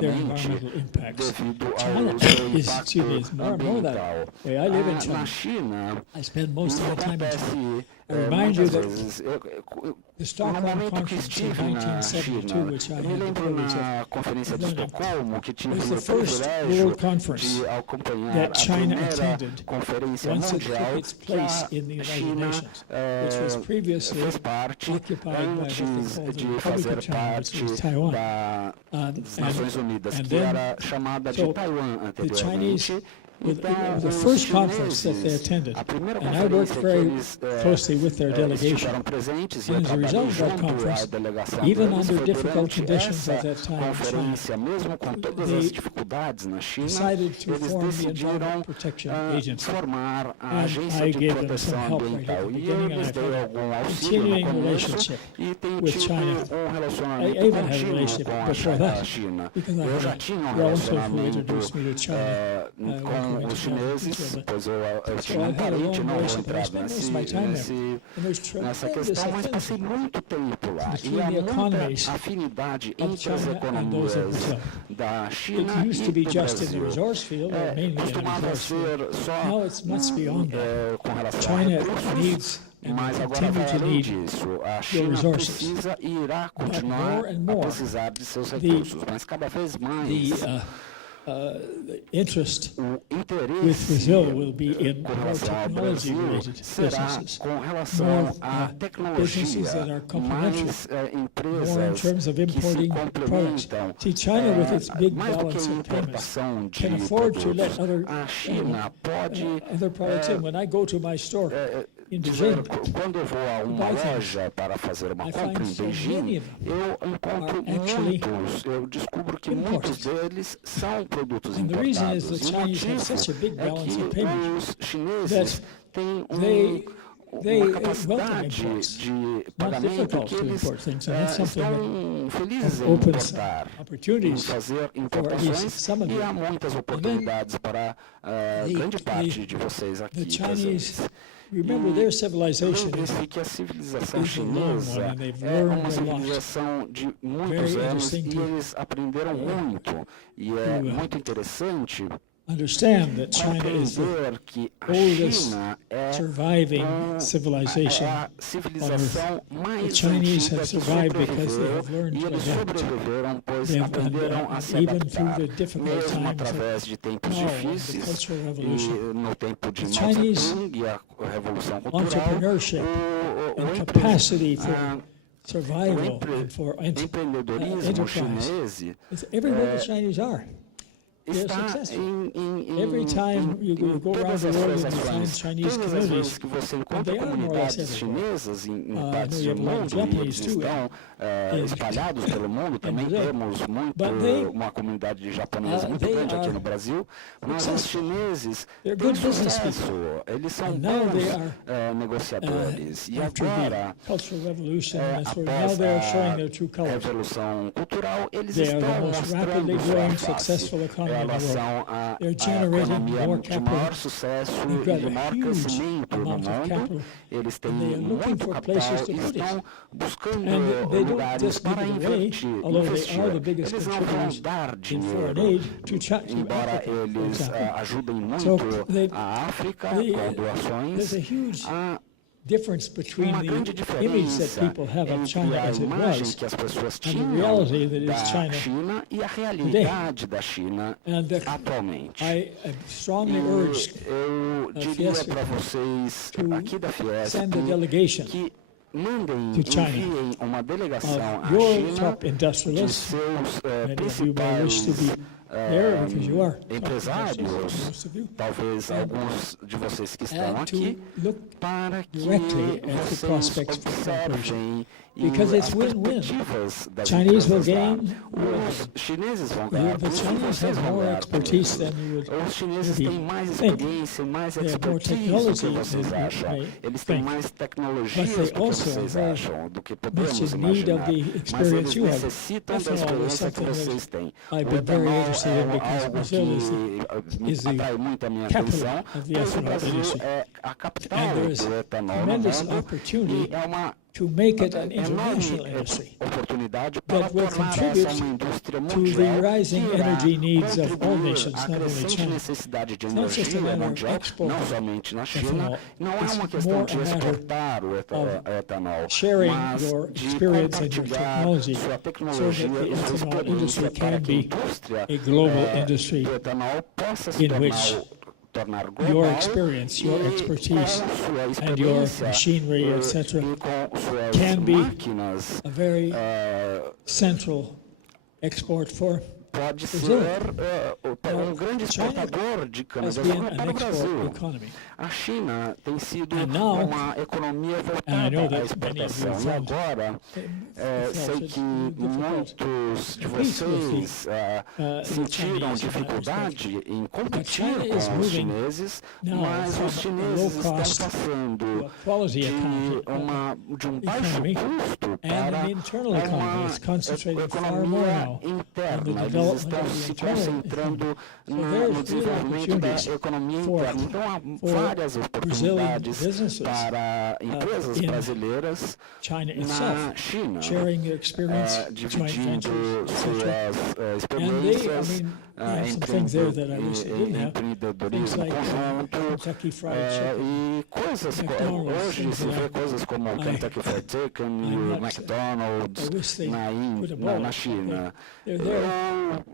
their environmental impacts. China is more and more that way. I live in China. I spend most of my time in China. I remind you that the Stockholm Conference in 1972, which I had the privilege of running, was the first world conference that China attended once it took its place in the United Nations, which was previously occupied by what they called the Republic of China, which was Taiwan. And then, so the Chinese, the first conference that they attended, and I worked very closely with their delegation. And as a result of that conference, even under difficult conditions at that time in China, they decided to form the Environmental Protection Agency. And I gave them some help right at the beginning, and I've had a continuing relationship with China. I even had a relationship before that, because I had a relative who introduced me to China. Com os chineses, pois eu tinha parente não lembrar nessa questão, mas passei muito tempo lá. E há muita afinidade entre as economias da China e do Brasil. Costumava ser só com relação a recursos, mas agora vai além disso. A China precisa e irá continuar a precisar de seus recursos, mas cada vez mais the interest with Brazil will be in more technology-related businesses, more businesses that are complementary, more in terms of importing products. See, China, with its big balance of payments, can afford to let other products in. When I go to my store in Beijing, quando eu vou a uma loja para fazer uma compra em Beijing, eu encontro muitos, eu descubro que muitos deles são produtos importados. E o motivo é que os chineses têm uma capacidade de pagamento que eles estão felizes em importar, em fazer importações, e há muitas oportunidades para grande parte de vocês aqui brasileiros. Remember, their civilization que a civilização chinesa é uma civilização de muitos anos e eles aprenderam muito. E é muito interessante understand that China is the oldest surviving civilization on Earth. The Chinese have survived because they have learned to adapt. They have done even through the difficult times of the Cultural Revolution. The Chinese entrepreneurship and capacity for survival and for enterprise is everywhere the Chinese are. está successful. em Every time you go around todas the as world suas and you find ações. Chinese Todas as vezes communities, que você and encontra they are more or less comunidades everywhere. chinesas em I partes know you do have a lot of mundo, e Japanese eles too, estão in- espalhados pelo mundo, também Brazil. temos But they- uma comunidade japonesa muito they grande aqui are no Brasil, mas os successful. chineses They're têm good business sucesso, eles são And now they bons are, negociadores. E after agora, the Cultural Revolution, that's where now após they are showing a their true colors. revolução cultural, eles They are the estão most mostrando rapidly sua growing, face. successful economy in the Elas world. são a They're generating economia more de capital. maior sucesso They've e got de a maior huge crescimento no amount of mundo. capital, Eles têm and they are looking muito for places capital to e put it. estão buscando And they don't lugares just give para it away, investir. although they are the biggest Eles não vão contributors dar in foreign dinheiro, aid to embora Africa, for eles example. ajudem muito So they- a África they- com doações. there's a huge Há difference between uma grande the image that diferença people have of entre China a as it imagem was que as pessoas and the tinham reality that is da China China e a realidade da China And atualmente. I strongly urge Eu diria Fiesp para vocês to aqui da Fiesp send a delegation que mandem, to China enviem uma delegação of à your China top de industrialists. seus Many of you may wish to principais be there because you are top empresários, industrialists, most of you. talvez alguns de vocês que estão And aqui, to look para que directly at the vocês prospects for observem Because e it's as win-win. perspectivas das Chinese will empresas lá. gain, Os chineses vão ganhar, the por isso Chinese vocês have vão more ganhar. expertise than you would Os chineses maybe têm mais think. experiência, mais They have more expertise do que technology vocês than you acham. may Eles têm think. mais tecnologias But do they que also vocês are acham, do que much podemos in need imaginar. of the Mas experience eles you have. necessitam da Ethanol is experiência que something vocês têm. I've O been very etanol interested in é because algo Brazil que is the atrai muito a minha capital atenção, of the pois o ethanol Brasil industry. é a capital And there is do etanol no tremendous mundo opportunity e é uma to make it an international enorme industry oportunidade para that will tornar essa contribute uma indústria to mundial the rising que irá energy needs of all contribuir nations, à not only crescente China. necessidade de It's not just a energia matter of mundial, export não somente na China, ethanol. não é It's uma questão more de a matter exportar o etanol, sharing mas your de experience and your compartilhar technology sua so tecnologia that the e sua ethanol industry experiência para can que a be indústria a global industry do etanol possa se in which tornar global your experience, your e expertise, com sua and your experiência machinery, e etc., com suas can be máquinas a very central export for pode Brazil. ser grande exportador de has been cana-de-açúcar an para o export Brasil. economy. A China tem sido And now- uma economia and I voltada know à that many of you exportação. E found agora, sei it que difficult muitos de at least with vocês the sentiram Chinese in that dificuldade em competir China com is os moving chineses, now mas from os a chineses estão low-cost passando to a quality de um baixo economy, custo and para an internal economy is concentrating far more economia now on the interna. Eles development estão of the se internal concentrando economy. So no there's desenvolvimento da opportunities economia for- interna. Então há for várias Brazilian oportunidades businesses, para empresas in brasileiras China na itself, China, sharing your experience, joint dividindo ventures, etc. suas And they, experiências there are some things there that I wish they didn't have. Things empreendedorismo like conjunto Kentucky Fried Chicken. e coisas McDonald's, hoje things se vê like coisas como o Kentucky Fried Chicken e I'm o not- McDonald's I wish they put a na ball. China. They're there.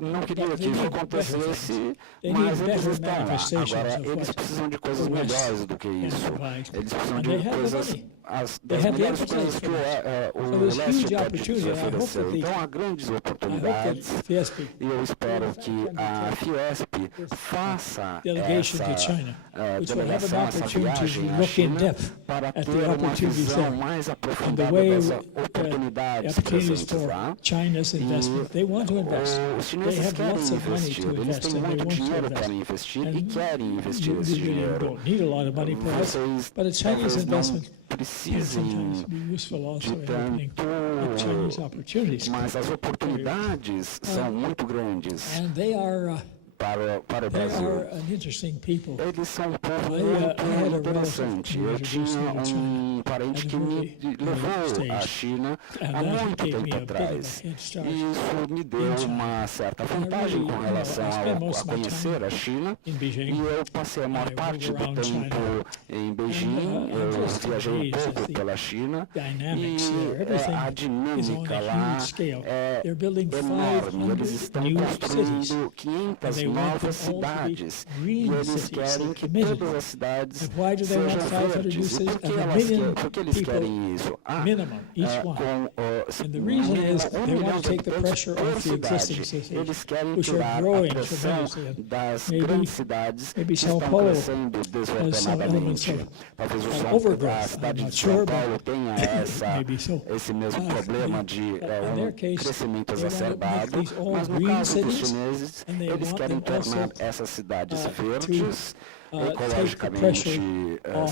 Eu não queria But que they isso need acontecesse, better They mas need eles better estão lá. manifestations Agora, of eles what precisam de coisas the West melhores do que can isso. provide. Eles precisam And de they have the coisas, money. das They have the melhores appetite coisas for que that. o So there's leste huge pode opportunity. I hope oferecer. that Então há grandes I hope that oportunidades. Fiesp E eu espero que a Fiesp faça delegation essa to China, which will have an delegação, essa opportunity to viagem à look in China depth para at ter the uma opportunities visão there. mais And the aprofundada way das the oportunidades opportunities presentes for lá. China's investment, they want to invest. Os They chineses have querem lots of money investir, to eles invest têm and they muito want to dinheiro invest. para investir e And querem investir you esse really dinheiro. don't need a lot of money perhaps, Vocês but a Chinese talvez não investment can precisem sometimes be useful also de in opening up Chinese tanto, opportunities. mas as oportunidades são muito grandes And they are para o they Brasil. are an interesting people. Eles são um povo I had muito a interessante. relative Eu who tinha introduced me to China parente at que a me very levou early à stage. China And há that muito gave me tempo a bit of atrás. a head start E isso me deu in China. uma certa I vantagem really, com relação I spent a most of my conhecer time a China. in Beijing. E eu passei a maior I parte moved do around tempo China. em Beijing. And, I'm Eu just viajei um amazed at pouco the pela China. dynamics E there. Everything a is on dinâmica a lá huge scale. é They're building enorme. 500 Eles estão new cities. construindo And 500 they novas cidades. E eles querem que todas as cidades sejam verdes. E por que eles querem isso? Com 1 milhão de habitantes por cidade. Eles querem tirar a pressão das grandes cidades que estão crescendo desordenadamente. Talvez a cidade de São Paulo tenha esse mesmo problema de crescimento exacerbado, mas no caso dos chineses, eles querem tornar essas cidades verdes, ecologicamente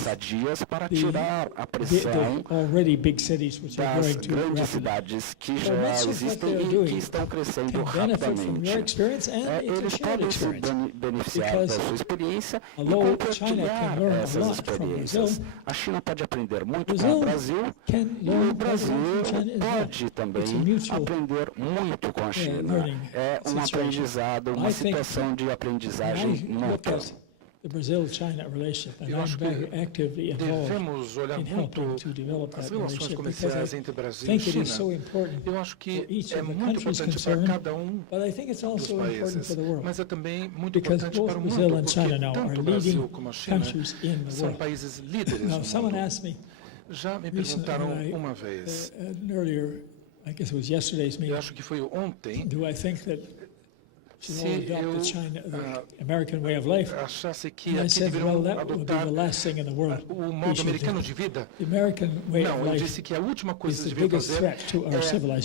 sadias, para tirar a pressão das grandes cidades que já existem e que estão crescendo rapidamente. Eles podem se beneficiar da sua experiência e compartilhar essas experiências. A China pode aprender muito com o Brasil e o Brasil pode também aprender muito com a China. É um aprendizado, uma situação de aprendizagem mútua. Eu acho que devemos olhar muito as relações comerciais entre Brasil e China. Eu acho que é muito importante para cada um dos países, mas é também muito importante para o mundo, porque tanto o Brasil como a China são países líderes no mundo. Já me perguntaram uma vez, eu acho que foi ontem, se eu achasse que aqui deveriam adotar o modo americano de vida. Não, eu disse que a última coisa que deveria fazer é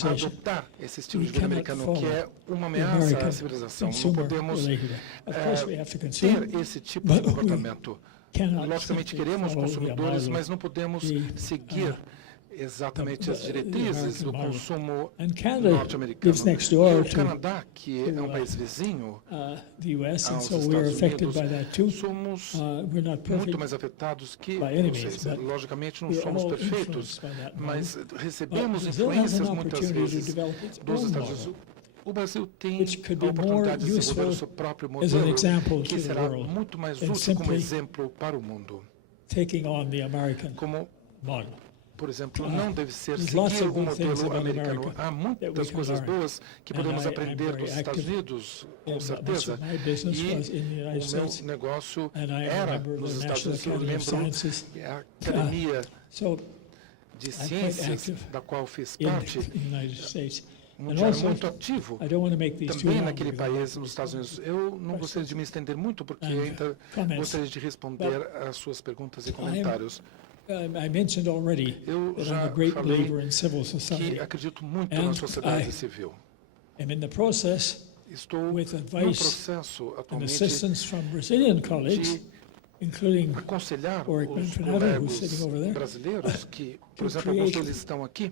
adotar esse estilo de vida americano, que é uma ameaça à civilização. Não podemos ter esse tipo de comportamento. Logicamente queremos consumidores, mas não podemos seguir exatamente as diretrizes do consumo norte-americano. E o Canadá, que é um país vizinho aos Estados Unidos, somos muito mais afetados que vocês. Logicamente não somos perfeitos, mas recebemos influências muitas vezes dos Estados Unidos. O Brasil tem a oportunidade de desenvolver o seu próprio modelo, que será muito mais útil como exemplo para o mundo. Como, por exemplo, não deve ser seguir o modelo americano. Há muitas coisas boas que podemos aprender dos Estados Unidos, com certeza. E o meu negócio era nos Estados Unidos. Eu lembro a Academia de Ciências, da qual fiz parte, mundial muito ativo também naquele país, nos Estados Unidos. Eu não gostaria de me estender muito, porque ainda gostaria de responder às suas perguntas e comentários. Eu já falei que acredito muito na sociedade civil. Estou no processo atualmente de aconselhar os colegas brasileiros que, por exemplo, alguns deles estão aqui,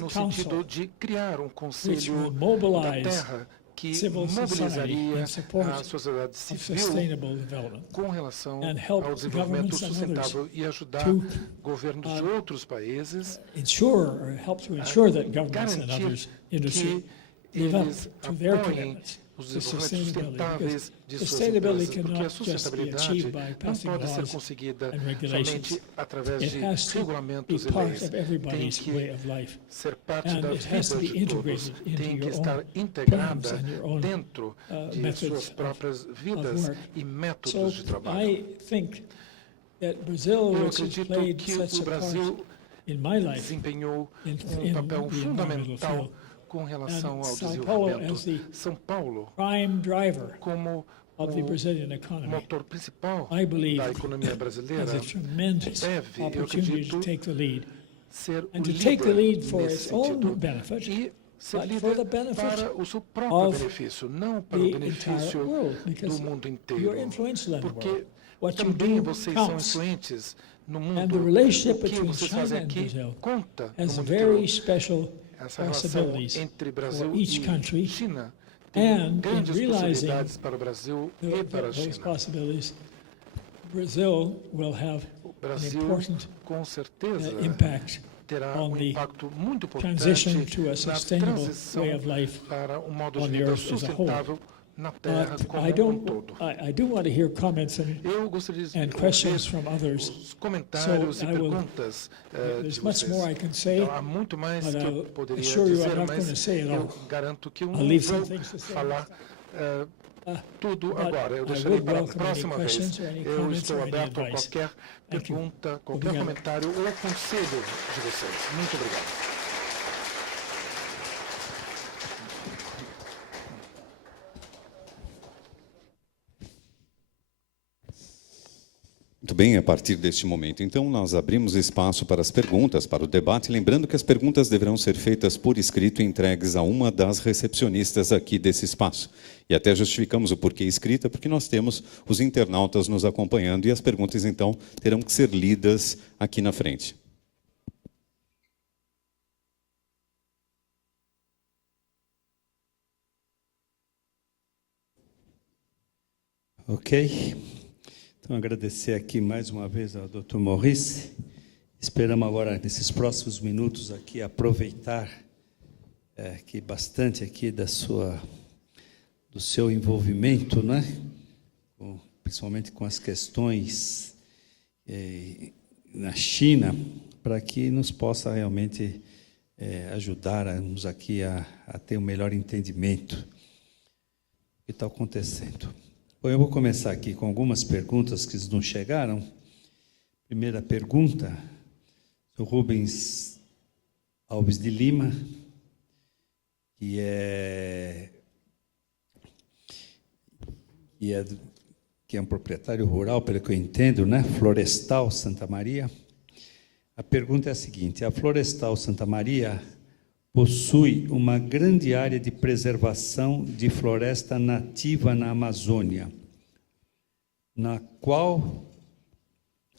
no sentido de criar um conselho da terra que mobilizaria a sociedade civil com relação ao desenvolvimento sustentável e ajudar governos de outros países a garantir que eles apoiem os desenvolvimentos sustentáveis de suas empresas, porque a sustentabilidade não pode ser conseguida somente através de regulamentos e leis. Tem que ser parte da vida de todos, tem que estar integrada dentro de suas próprias vidas e métodos de trabalho. Eu acredito que o Brasil desempenhou um papel fundamental com relação ao desenvolvimento. São Paulo, como o motor principal da economia brasileira, deve, eu acredito, ser o líder nesse sentido e ser líder para o seu próprio benefício, não para o benefício do mundo inteiro. Porque também vocês são influentes no mundo. O que vocês fazem aqui conta no mundo inteiro. Essa relação entre Brasil e China tem grandes possibilidades para o Brasil e para a China. O Brasil, com certeza, terá um impacto muito importante na transição para um modo de vida sustentável na Terra como um todo. Eu gostaria de ouvir os comentários e perguntas de vocês. Há muito mais que eu poderia dizer, mas eu garanto que eu não vou falar tudo agora. Eu deixarei para a próxima vez. Eu estou aberto a qualquer pergunta, qualquer comentário ou conselho de vocês. Muito obrigado. Muito bem, a partir deste momento, então, nós abrimos espaço para as perguntas, para o debate, lembrando que as perguntas deverão ser feitas por escrito e entregues a uma das recepcionistas aqui desse espaço. E até justificamos o porquê escrita, porque nós temos os internautas nos acompanhando e as perguntas, então, terão que ser lidas aqui na frente. Ok. Então, agradecer aqui mais uma vez ao Dr. Maurice. Esperamos agora, nesses próximos minutos aqui, aproveitar que bastante aqui do seu envolvimento, né? Principalmente com as questões na China, para que nos possa realmente ajudar-nos aqui a ter um melhor entendimento do que está acontecendo. Bom, eu vou começar aqui com algumas perguntas que nos chegaram. Primeira pergunta, do Rubens Alves de Lima, que é um proprietário rural, pelo que eu entendo, né? Florestal Santa Maria. A pergunta é a seguinte: a Florestal Santa Maria possui uma grande área de preservação de floresta nativa na Amazônia, na qual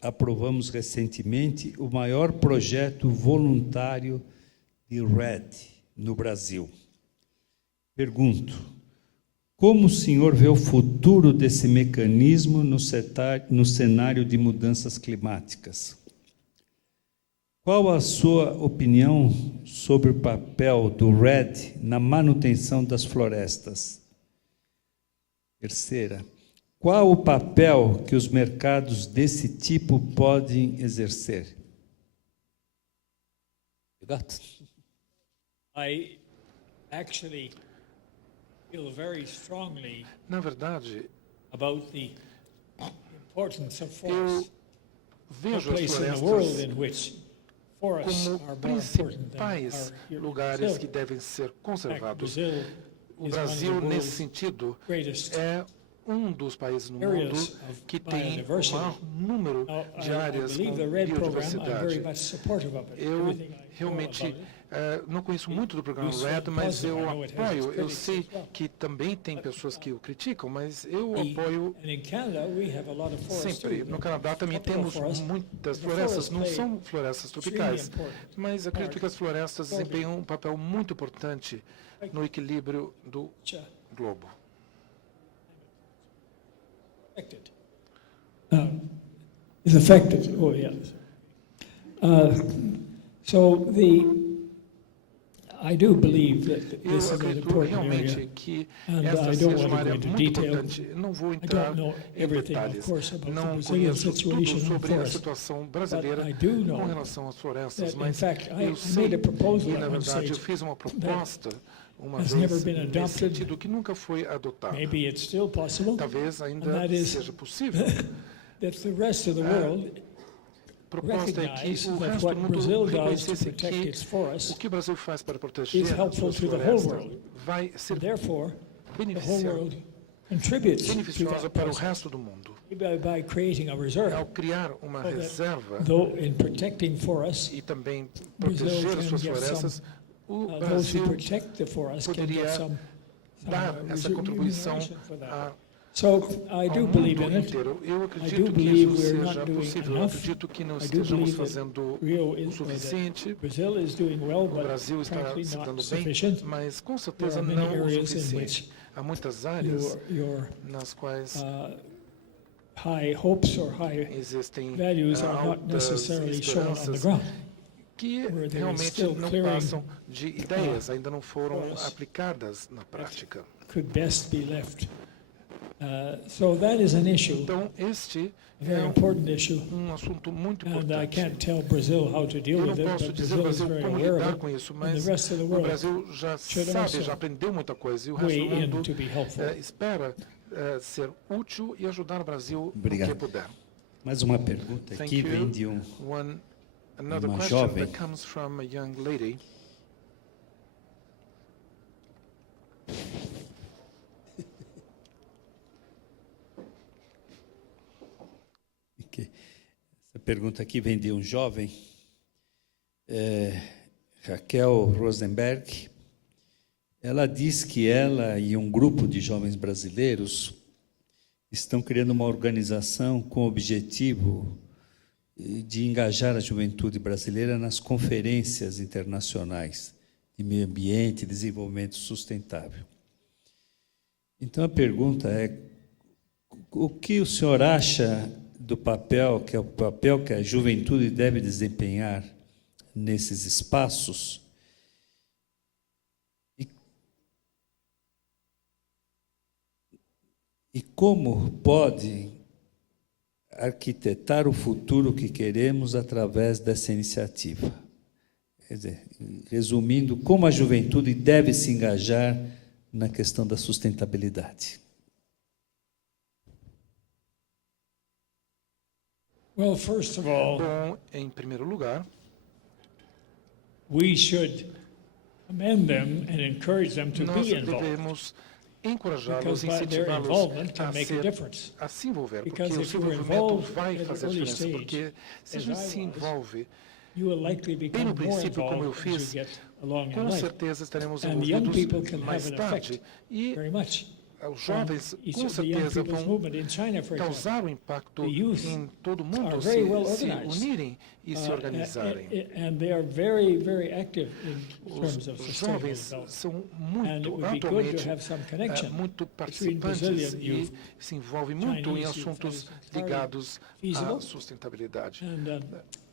aprovamos recentemente o maior projeto voluntário de REDD no Brasil. Pergunto: como o senhor vê o futuro desse mecanismo no cenário de mudanças climáticas? Qual a sua opinião sobre o papel do REDD na manutenção das florestas? Terceira, qual o papel que os mercados desse tipo podem exercer? I actually feel very strongly Na verdade, about the importance of eu forests. A vejo as place in the world florestas in which forests como are more important than are principais here in lugares Brazil. que devem ser In fact, conservados. Brazil O is Brasil, one of the nesse world's sentido, greatest é um dos países no mundo areas of que tem o biodiversity. maior número Now, de I áreas com believe the REDD program, I'm very biodiversidade. much supportive of it. Eu Everything I know realmente about it. não conheço muito do programa Useful REDD, mas positive. eu I know it has its apoio. Eu critics sei as well. que também tem pessoas que o criticam, mas eu apoio And in Canada, we have a lot of forests sempre. too. No Canadá também Tropical temos forests. muitas The florestas, forests não play são florestas extremely tropicais, important mas acredito part que as florestas for desempenham um papel muito importante no equilíbrio do globo. Affected. Is affected. Oh, yes. So I do believe that Eu this is an acredito important realmente area. que And essa I don't seja want uma to área go into muito detail. importante. Eu não vou I entrar don't know em everything, of detalhes. course, about the Não Brazilian conheço situation tudo on sobre a forests. situação brasileira But I do know com relação às florestas, that, in mas fact, I eu sei made a proposal e, at na one verdade, eu stage fiz uma proposta uma has vez never been nesse adopted. sentido que nunca foi adotada. Maybe it's still possible. Talvez And ainda that is seja possível. that the rest of the world A proposta é que recognize o that resto what do mundo Brazil does to reconhecesse protect que its forests o que o Brasil faz para proteger is helpful suas to the whole florestas world. vai ser Therefore, the whole beneficiar- world contributes to beneficiosa that para o process resto do mundo. by creating a reserve. Ao criar uma So that reserva though in protecting forests, e também Brazil proteger as can suas get florestas, o those who Brasil protect the forest can poderia get some dar essa contribuição remuneration for that. a So I do ao believe mundo in it. inteiro. Eu I do acredito que believe isso we're not seja doing possível. Eu enough. acredito que não I do estejamos believe that fazendo Rio o is, or suficiente. that Brazil is doing well, O but Brasil está frankly se not dando bem, sufficient. mas com certeza There are many não o areas in suficiente. Há muitas áreas Your nas quais high hopes or high existem values are not altas necessarily shown on the esperanças ground. que where there is realmente still não clearing, passam de ideias, ainda não foram forests. aplicadas na prática. Could best be left. So that is an issue, Então, este a very é important issue, assunto muito and I importante. can't tell Brazil how to deal Eu não with it, posso but dizer ao Brazil is Brasil very como aware lidar of com it, isso, and mas the rest of the o world Brasil já should sabe, also já aprendeu muita coisa, e o resto do weigh in mundo to be helpful. espera ser útil e ajudar o Brasil Obrigado. no que puder. Mais uma pergunta aqui vem de Another uma question jovem. that comes from a young lady. Ok. Essa pergunta aqui vem de um jovem, Raquel Rosenberg. Ela diz que ela e um grupo de jovens brasileiros estão criando uma organização com o objetivo de engajar a juventude brasileira nas conferências internacionais de meio ambiente e desenvolvimento sustentável. Então, a pergunta é: o que o senhor acha do papel que a juventude deve desempenhar nesses espaços? E como pode arquitetar o futuro que queremos através dessa iniciativa? Quer dizer, resumindo, como a juventude deve se engajar na questão da sustentabilidade? Well, first of all, Bom, em primeiro lugar, we should commend them and encourage them to nós be involved. devemos encorajá-los, Because by their incentivá-los involvement can make a difference. a se envolver, porque Because o if seu you're envolvimento involved vai at an fazer a early diferença, stage, porque se a as gente I se was, envolve, you will likely bem become no more princípio, como eu involved as fiz, you get along in com life. certeza estaremos And the young people envolvidos can mais have an tarde. effect E very much. os jovens, Each com of the young certeza, people's vão movement in China, for example, causar um impacto the youth em todo o mundo are se, very well se organized. unirem e se organizarem. And they are very, very active in terms of Os sustainable jovens development. são And it muito, would be good atualmente, to have some connection muito between participantes Brazilian e youth, se envolvem muito em Chinese youth, assuntos and it's entirely ligados à feasible. sustentabilidade. And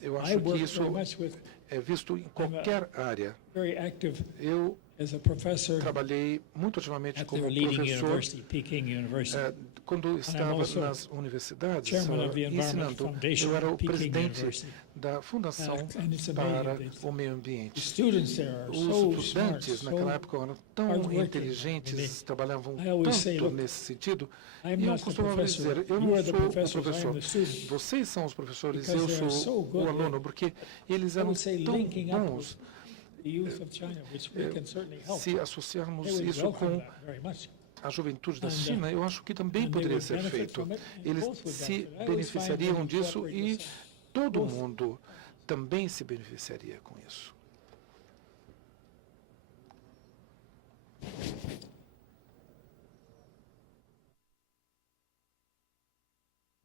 Eu I acho que work isso very much with é visto em qualquer área. very active Eu as a professor trabalhei muito ativamente at como their leading professor university, Peking University. quando estava also nas universidades chairman of the Environment ensinando. Foundation Eu era o at Peking presidente University. da Fundação And it's para amazing that o Meio The Ambiente. students there are Os so smart, estudantes naquela so época eram tão hardworking. inteligentes, trabalhavam I always say, tanto look, nesse sentido. I'm E eu not the costumava professor. dizer, eu You não are the sou o professors, I am professor. the student. Vocês são os professores, Because eu they are so sou good o at, aluno, porque eles I eram would say, tão linking up bons. with the youth of China, which we can certainly help. Se associarmos They would isso welcome com that very much. a juventude da And, China, eu acho que também and they poderia would ser benefit feito. from it, and Eles both would se benefit. I always find beneficiariam when you disso cooperate e with todo both. mundo também se beneficiaria com isso.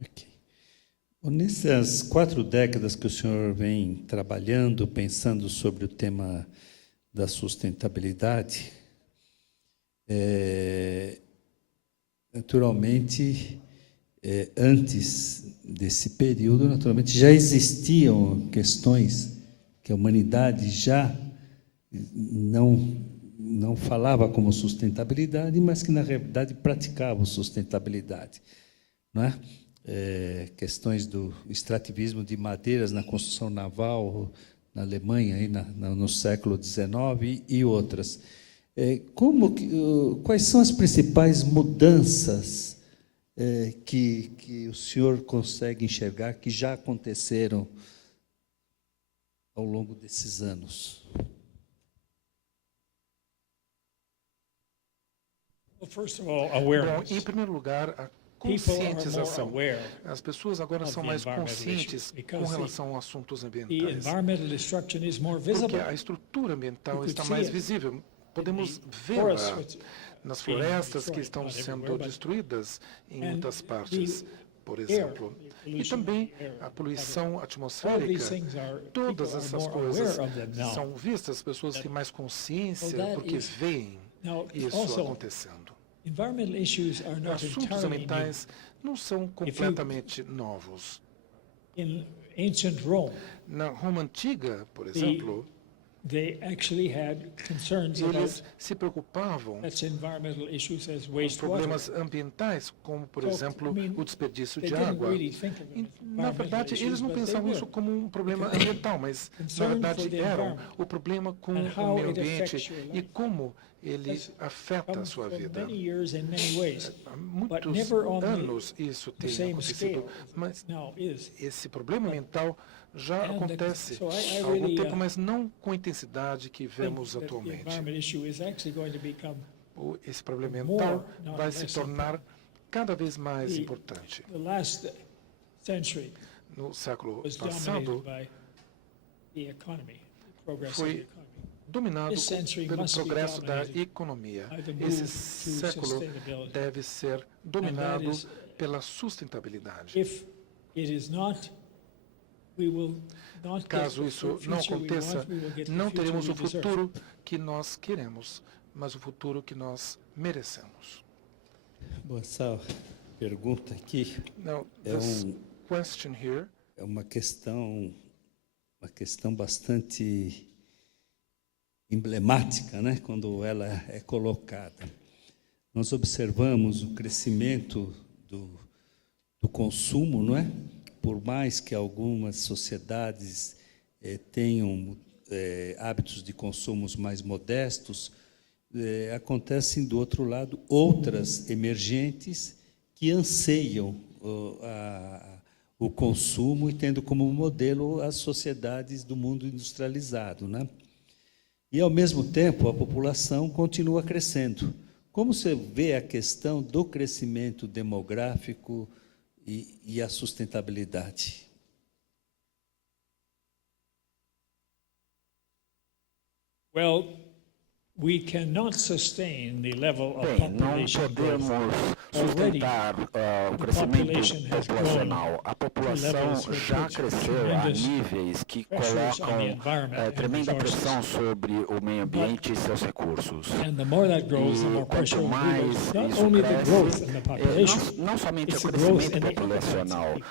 Ok. Bom, nessas 4 décadas que o senhor vem trabalhando, pensando sobre o tema da sustentabilidade, naturalmente, antes desse período, naturalmente, já existiam questões que a humanidade já não falava como sustentabilidade, mas que, na realidade, praticava sustentabilidade, não é? Questões do extrativismo de madeiras na construção naval na Alemanha aí no século XIX e outras. Quais são as principais mudanças que o senhor consegue enxergar que já aconteceram ao longo desses anos? Well, first of all, awareness. Bom, em primeiro lugar, a People are more conscientização. aware As pessoas agora of são the mais environmental conscientes issues, com because relação a assuntos the ambientais. environmental destruction is more Porque visible. a estrutura ambiental You could está see mais it visível. Podemos the vê-la forests which nas being florestas que destroyed, estão not sendo everywhere, but- destruídas em and muitas partes, the por air, exemplo. the E pollution também of the air, a poluição all atmosférica. these things are, Todas people are essas more coisas aware of them now. são vistas, pessoas têm mais consciência So that porque is- veem Now, isso also, acontecendo. environmental issues are not Assuntos entirely new. ambientais não são completamente novos. In ancient Rome, Na Roma Antiga, por exemplo, they actually had concerns about Eles se preocupavam such environmental issues as com wastewater. problemas ambientais, como, por So, exemplo, I mean, o desperdício They de didn't água. really think of E, them as na environmental verdade, eles issues, não but they pensavam isso were. como um problema ambiental, mas, na Concern verdade, for the eram environment o problema com and o how meio it ambiente affects your e life. como ele Has afeta a come sua for vida. many years in many ways, Há but muitos never on anos isso the tem same acontecido, scale mas now is. esse problema ambiental já And acontece so I há algum really, tempo, mas não com a intensidade que vemos Think that the atualmente. environment issue is actually going to become Esse problema ambiental more, not vai se less tornar cada vez mais The- importante. the last century No século was passado, dominated by the economy, the progress of Foi the economy. dominado This century pelo must be progresso da dominated economia. by the move Esse to século sustainability. deve ser dominado is- pela sustentabilidade. If it is not, we will not get Caso the isso não future we aconteça, want, we will get the não future teremos we o deserve. futuro que nós queremos, mas o futuro que nós merecemos. Bom, essa pergunta aqui Now, é, this question here é uma questão bastante emblemática, né, quando ela é colocada. Nós observamos o crescimento do consumo, não é? Por mais que algumas sociedades tenham hábitos de consumos mais modestos, acontecem, do outro lado, outras emergentes que anseiam o consumo e tendo como modelo as sociedades do mundo industrializado, né? E, ao mesmo tempo, a população continua crescendo. Como você vê a questão do crescimento demográfico e a sustentabilidade? Well, we cannot sustain the level of Bem, não population growth. podemos Already, sustentar o the crescimento population has populacional. A levels população which já put cresceu a tremendous níveis que pressures on the colocam environment and tremenda resources. pressão sobre o meio ambiente e seus recursos. And the more that grows, the E more pressure quanto will be mais not isso only the growth in cresce, the population, não somente o it's the growth crescimento in the populacional, appetite.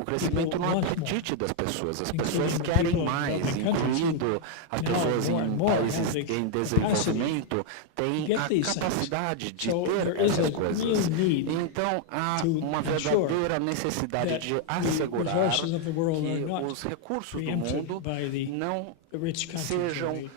o crescimento People no want apetite das pessoas. As including pessoas the querem people in mais, developing countries who incluindo as now pessoas more and em more have países the em capacity desenvolvimento, têm get a these things. capacidade de So ter there is essas a coisas. real need Então, há to uma ensure verdadeira necessidade that de the assegurar resources of the world are que not os recursos do preempted mundo by não the rich countries sejam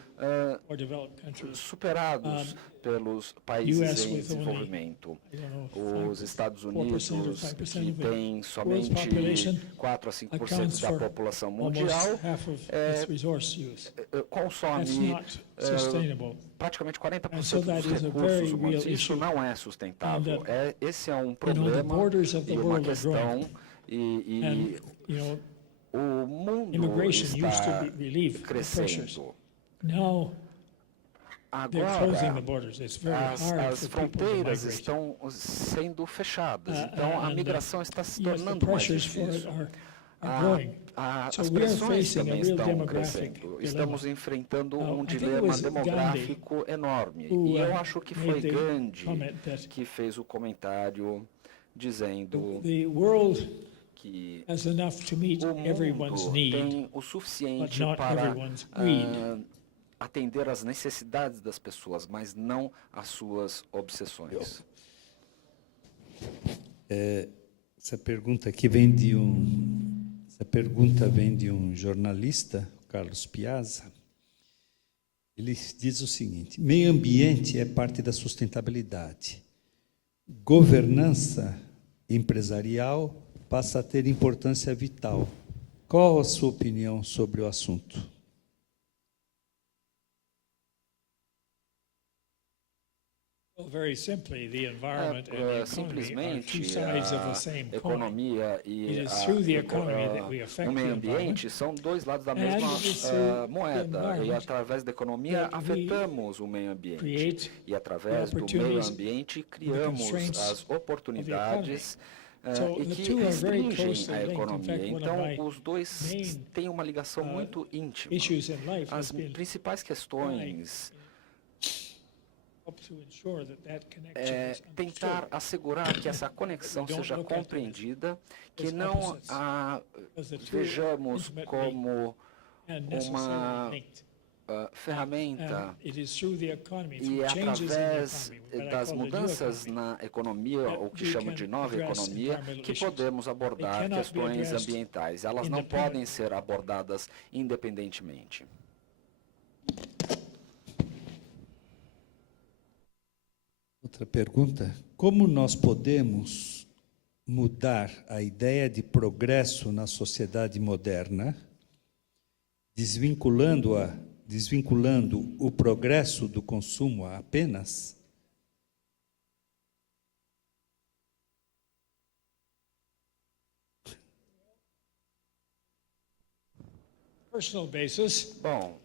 or developed countries. superados pelos países US em with only, desenvolvimento. I don't know, Os Estados 4% or Unidos, 5% que of têm the somente world's population 4 a 5% accounts da for população almost mundial, half of its resource use. That's consome not sustainable. praticamente And 40% so dos that is a recursos very humanos. real Isso issue. não é sustentável. And, Esse é um the problema borders of the e uma world are questão. growing. E And, you know, o mundo immigration used está to relieve the pressures. crescendo. Now they're closing the Agora, borders. It's very as hard for people to fronteiras migrate. estão sendo fechadas, então a And, migração está se yes, the tornando mais pressures for it difícil. are growing. So As we are pressões facing a também real estão demographic crescendo. dilemma. Estamos enfrentando Now, um I think it dilema was demográfico enorme. who, E eu acho que foi made the Gandhi comment that que fez o comentário dizendo The world que has enough to meet o everyone's mundo need, tem o but suficiente not para everyone's greed. atender às necessidades das pessoas, mas não às suas obsessões. Essa pergunta vem de um jornalista, Carlos Piazza. Ele diz o seguinte: meio ambiente é parte da sustentabilidade. Governança empresarial passa a ter importância vital. Qual a sua opinião sobre o assunto? Well, very simply, the environment and the economy are Simplesmente two sides of the a same coin. economia It e is through the economy that we affect o meio the ambiente são dois lados da mesma it is through the moeda. E environment através da economia that we afetamos o meio ambiente. create E através do meio opportunities, ambiente criamos constraints as oportunidades So e the que two are very restringem closely a linked. In economia. fact, one of Então, my os dois main, têm uma ligação muito íntima. issues in life As has been principais questões help to ensure that that connection é is tentar understood. assegurar que essa conexão We don't seja look at compreendida, que as não opposites, a because the two are vejamos intimately como and necessarily uma linked. ferramenta it is through the economy, e through changes in the através economy, what I das call the new mudanças economy, na economia, o que chamo de nova economia, que podemos abordar questões ambientais. Elas não podem ser abordadas independentemente. Outra pergunta: como nós podemos mudar a ideia de progresso na sociedade moderna, desvinculando o progresso do consumo a apenas? personal basis, Bom,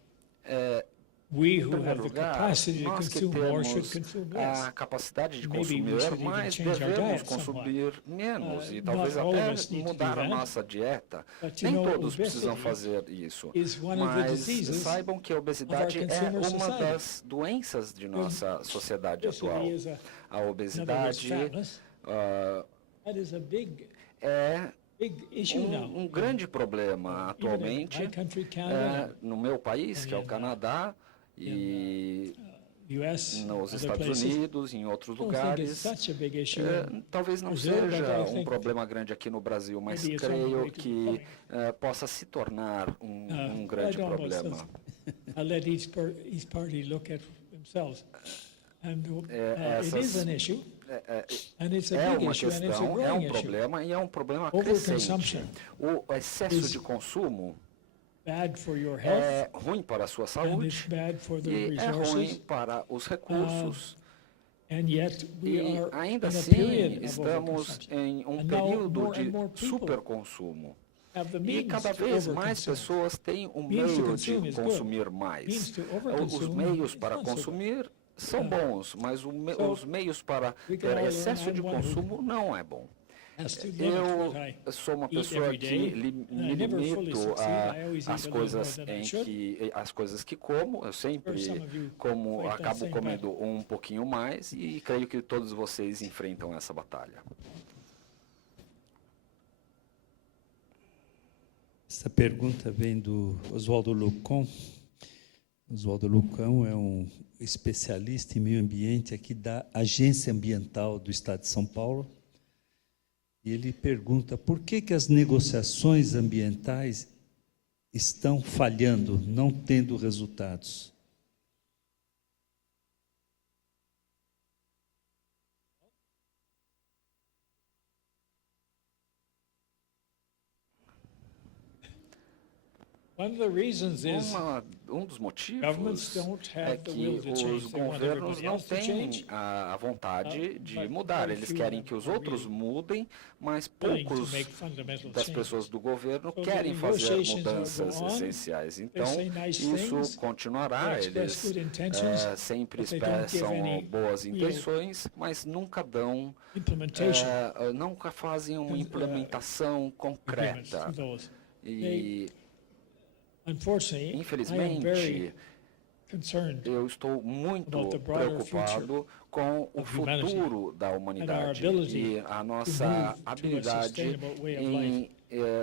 we em who primeiro have the lugar, capacity to nós que consume more should temos consume a less. capacidade de Maybe we consumir should even mais, change our devemos diet somewhat. consumir menos e Not talvez all of até us need to do mudar a that. nossa dieta. But you Nem know, todos precisam obesity fazer isso, is one of the mas diseases saibam que a obesidade of our é consumer uma society. das doenças de nossa sociedade atual. Obesity is A in other words, obesidade fatness. ah, That is a big é issue now. um grande problema atualmente my country, Canada, no meu país, que é o in, Canadá, e US, nos other Estados places. Unidos, em outros I don't think it's lugares. such a big issue. Talvez não Brazil, but seja I um think problema grande aqui no Brasil, mas maybe it's on the creio way to que becoming. possa se tornar um I grande don't know, problema. I'll let each party look at themselves. And it is an issue, and it's a É big uma issue, and it's a questão, é growing issue. problema e é um problema Overconsumption crescente. O excesso de consumo Bad for your health, é ruim para a sua and it's saúde bad for the e é ruim resources, para os recursos. and yet we E are ainda in a assim period of estamos overconsumption. em um And now período more and de more people superconsumo. have the E means cada to vez mais overconsume. pessoas têm o Means to meio consume de is good. consumir Means mais. to Os overconsume meios is para not so good. consumir são bons, mas So, os meios para we can ter all excesso learn. de I'm one who consumo não é bom. has to limit what I Eu sou uma eat pessoa every que day, me and I never fully limito succeed. I always eat às a little coisas more than I should. as coisas que como. Eu sempre Some of you como fight that acabo same comendo battle. um pouquinho mais e creio que todos vocês enfrentam essa batalha. Essa pergunta vem do Oswaldo Lucon. Oswaldo Lucon é um especialista em meio ambiente aqui da Agência Ambiental do Estado de São Paulo. E ele pergunta por que as negociações ambientais estão falhando, não tendo resultados. One of the reasons is Um dos motivos governments don't é have the que will to change. os They want governos everybody não else to têm change. a vontade de but mudar. very Eles few querem of que them os are outros really mudem, mas willing to poucos make fundamental das change. pessoas do governo So the querem fazer negotiations mudanças go on, essenciais. they Então, say nice isso things, continuará. they express Eles good intentions, sempre but they don't give expressam any boas real intenções, mas nunca dão, implementation nunca fazem uma agreements implementação concreta. to those. E, Unfortunately, I am infelizmente, very concerned eu estou muito about the broader preocupado com o of humanity futuro da humanidade ability e a nossa move to a habilidade sustainable way of em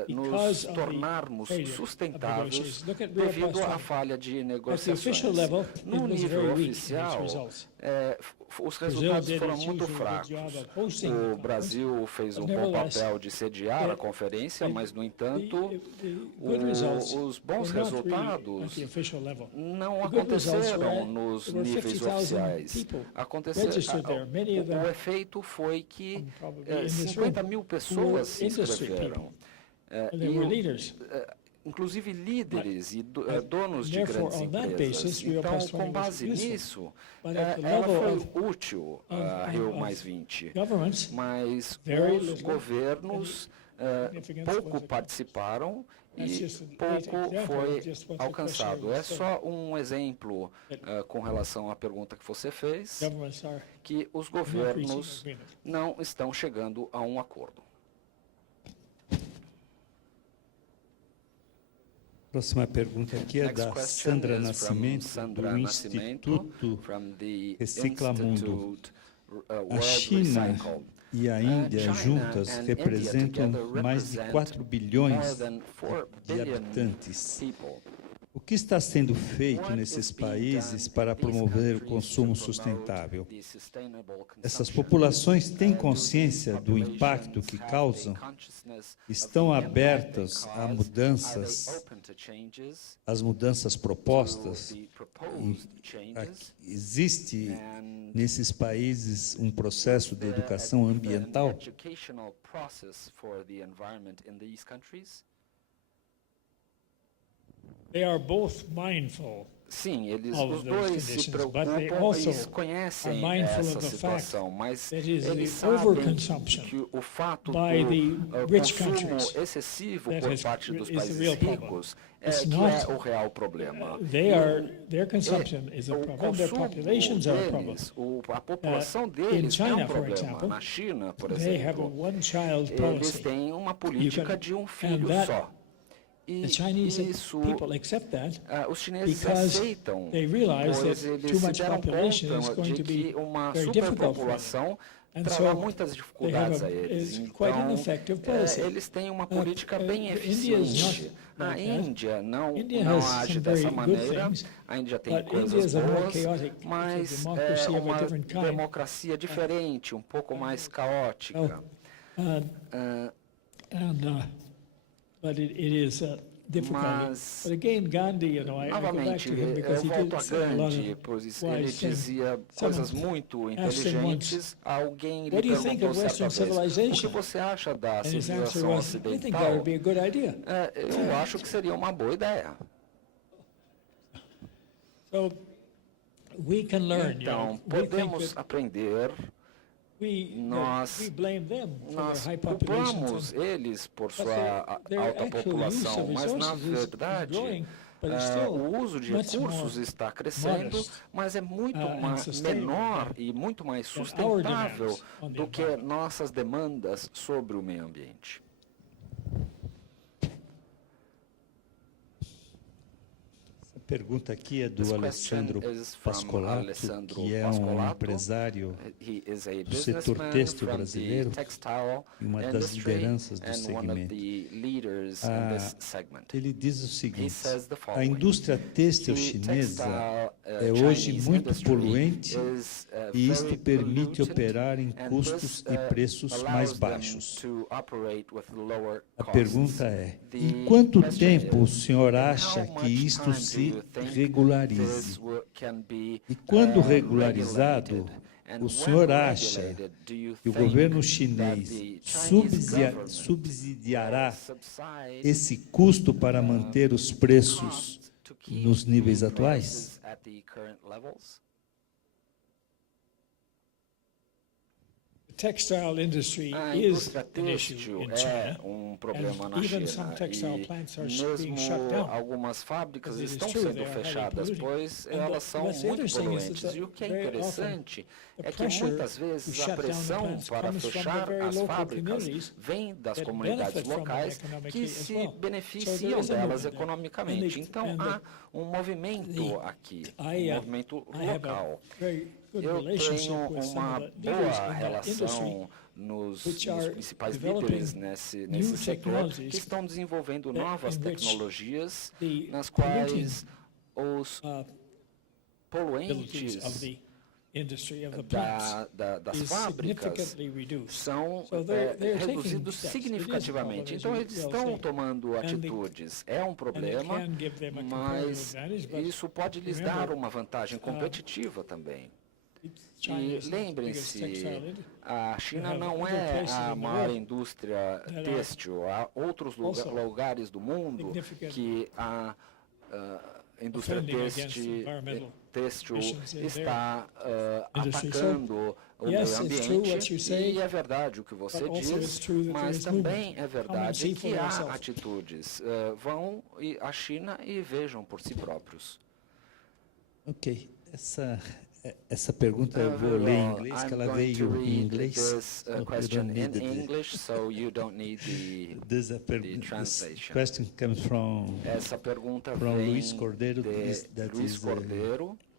nos because of the tornarmos failure of sustentáveis negotiations. Look at Rio devido Plus à 20. falha de At the negociações. official level, it No was nível very weak in its oficial, results. os Brazil resultados did foram its muito usual fracos. job of hosting the O conference, Brasil fez um but bom nevertheless, papel de sediar a the- conferência, mas, no entanto, the good results os bons were not really resultados at the official level. não The good results aconteceram were- nos there were níveis 50,000 oficiais. people registered there. Many of them O efeito foi que probably in this 50 room mil who pessoas se were industry inscreveram. and they were leaders. Inclusive líderes e donos de therefore, grandes on that empresas. basis, Rio Então, Plus 20 com was base useful. nisso, But at the ela level foi útil a Rio Mais 20. Governments, Mas very os little, governos significance pouco was a- participaram That's e just a great pouco example foi of just what the alcançado. question É was. só um exemplo com relação à pergunta que você fez, governments are que os not reaching governos agreement. não estão chegando a um acordo. Próxima pergunta aqui é Next da question Sandra is from Nascimento, Sandra do Nascimento, Instituto from the Reciclamundo. Institute, A World China Recycle. e a Índia China juntas and representam India together mais de represent 4 bilhões more than 4 de billion habitantes. people. O O que está sendo feito nesses países para promover o consumo sustentável? Essas populações têm consciência do impacto que causam? Estão abertas a mudanças, às mudanças propostas? Existe nesses países um processo de educação ambiental? They are both mindful. Sim, of os those dois se conditions, but preocupam they e also conhecem are mindful essa of the fact situação, mas that is eles the sabem overconsumption que o fato by the do rich consumo countries excessivo that por is parte dos the países real problem. ricos It's que not, é o real problema. their consumption is a O problem, their consumo populations are a problem. deles, a população in deles China, é um for problema. example, Na China, por They have a exemplo, one-child eles policy. têm uma política de um filho that só. E The Chinese isso, people accept that os chineses because aceitam, they realize pois that eles too se much deram population is conta going de to be que uma very difficult for them. superpopulação And trará so muitas they dificuldades have a eles. it's quite an Então, effective policy. eles têm uma política bem India is eficiente. not A like that. Índia não India has age some dessa very good maneira. things, A Índia tem but India coisas is a more boas, chaotic. It's a mas democracy é of a uma different kind. democracia diferente, um pouco mais caótica. But it is difficult. Mas, But again, Gandhi, I go back novamente, to him because he eu did volto a say a lot Gandhi, of pois ele wise things. dizia coisas muito asked him once, inteligentes. Alguém lhe "What do you think perguntou of Western certa vez, o que civilization?" você acha da And his answer civilização was, I think that ocidental? would be a good idea. Eu acho que seria uma boa ideia. So we can learn. Então, we think podemos that aprender. we blame them for Nós their high populations. culpamos eles por But sua their alta actual use população, of mas na resources is verdade growing, but it's still o uso de much recursos more está crescendo, modest, mas é muito and sustainable menor e muito mais than our sustentável demands on the do que environment. nossas demandas sobre o meio ambiente. Essa pergunta aqui é do This Alessandro question is from Pascolato, Alessandro que é um Pascolato. empresário He is a do setor businessman têxtil from brasileiro the textile e uma das industry lideranças do and one of segmento. the leaders in Ah, this segment. ele diz o He seguinte: says the a following. indústria têxtil The chinesa textile, é hoje Chinese muito industry poluente is, e isto very permite pollutant, operar em and custos this, e preços allows mais them baixos. to operate with lower A costs. pergunta é: The em quanto question tempo o is, senhor in how acha much que isto time do se you think regularize? this can be, E quando regularizado, regularizado, o senhor acha que o governo chinês subsidiará esse custo para manter os preços nos níveis atuais? The textile industry A is indústria an issue têxtil in é China. problema na And even China some textile plants are being mesmo shut down. algumas fábricas Because it is estão true, sendo they are highly fechadas, polluting. pois And elas são what's muito interesting is that poluentes. E o que é very interessante often é the que pressure muitas to vezes shut a down the pressão plants para comes from the fechar very as local fábricas communities vem das that comunidades benefit from it locais que economically as se well. So beneficiam there is a delas movement there. economicamente. Então há um movimento aqui, um movimento local. Eu tenho uma boa relação nos principais líderes nesse setor que estão desenvolvendo novas tecnologias nas quais os poluentes das fábricas são reduzidos significativamente. Então, eles estão tomando atitudes. É um problema, mas isso pode lhes dar uma vantagem competitiva também. E lembrem-se, a China não é a maior indústria têxtil. Há outros lugares do mundo que a indústria têxtil está atacando o meio ambiente. E é verdade o que você diz, mas também é verdade que há atitudes. Vão à China e vejam por si próprios. Ok. Essa pergunta eu vou ler em inglês, que ela veio em inglês. This question comes from Essa pergunta Luiz Cordeiro,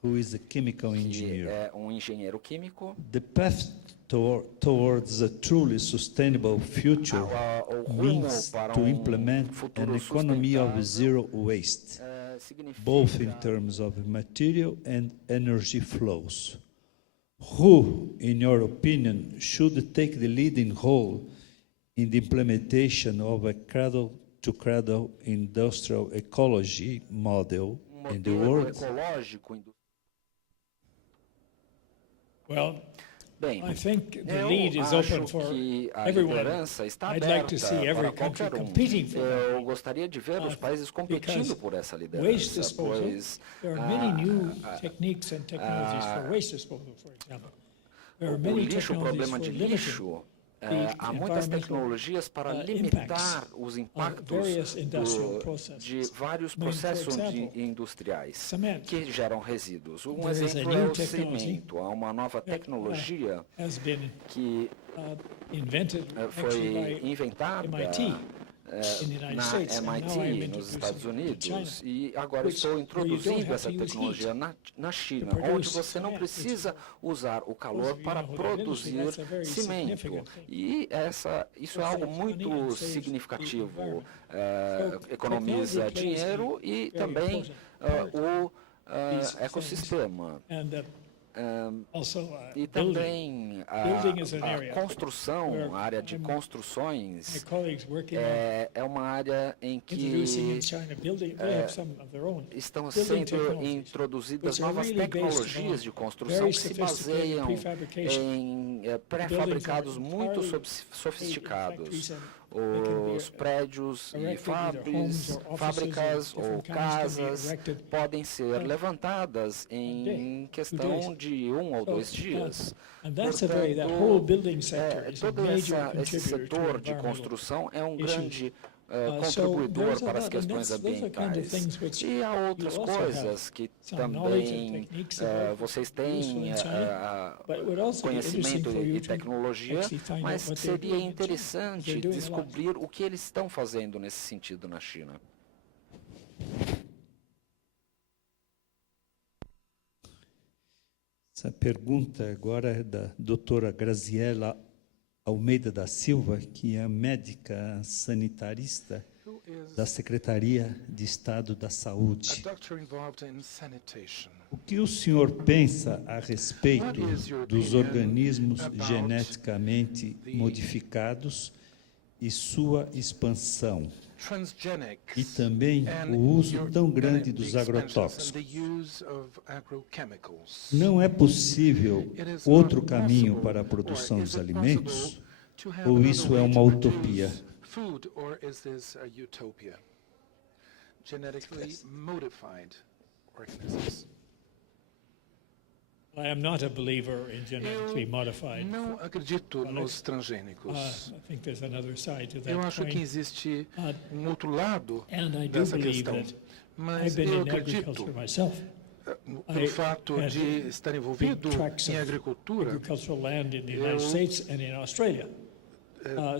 who is a chemical engineer. É engenheiro químico. The path towards a truly sustainable future means to implement an economy of zero waste. both in terms of material and energy flows. Who, in your opinion, should take the leading role in the implementation of a cradle-to-cradle industrial ecology model in the world? Well, Bem, I think the eu lead is open acho for que a everyone. liderança está I'd like to see aberta every para country qualquer um. competing for Eu that. gostaria de ver os países competindo Because por essa waste liderança, disposal, pois there are many new techniques and technologies for waste disposal, for example. There are o many lixo, o technologies problema for de limiting lixo, há muitas tecnologias para limitar os impactos de vários processos industriais que geram resíduos. Um exemplo é o cimento. Há uma nova tecnologia que foi inventada na MIT, nos Estados Unidos, e agora estou introduzindo essa tecnologia na China, onde você não precisa usar o calor para produzir cimento. E isso é algo muito significativo, economiza dinheiro e também o ecossistema. E também a construção, a área de construções é uma área em que estão sendo introduzidas novas tecnologias de construção que se baseiam em pré-fabricados muito sofisticados. Os prédios e fábricas ou casas podem ser levantadas em questão de 1 ou 2 dias. Portanto, todo esse setor de construção é um grande contribuidor para as questões ambientais. E há outras coisas que também vocês têm conhecimento e tecnologia, mas seria interessante descobrir o que eles estão fazendo nesse sentido na China. Essa pergunta agora é da doutora Graziela Almeida da Silva, que é médica sanitarista da Secretaria de Estado da Saúde. O que o senhor pensa a respeito dos organismos geneticamente modificados e sua expansão? E também o uso tão grande dos agrotóxicos. Não é possível outro caminho para a produção dos alimentos? Ou isso é uma utopia? I am not a believer in genetically modified. Não acredito nos transgênicos. I think there's another side to that Eu acho que coin. existe outro lado And I do dessa believe questão. that Mas I've been eu in acredito, agriculture myself. pelo fato de estar envolvido em agricultura, Agricultural land in the United States and in Australia.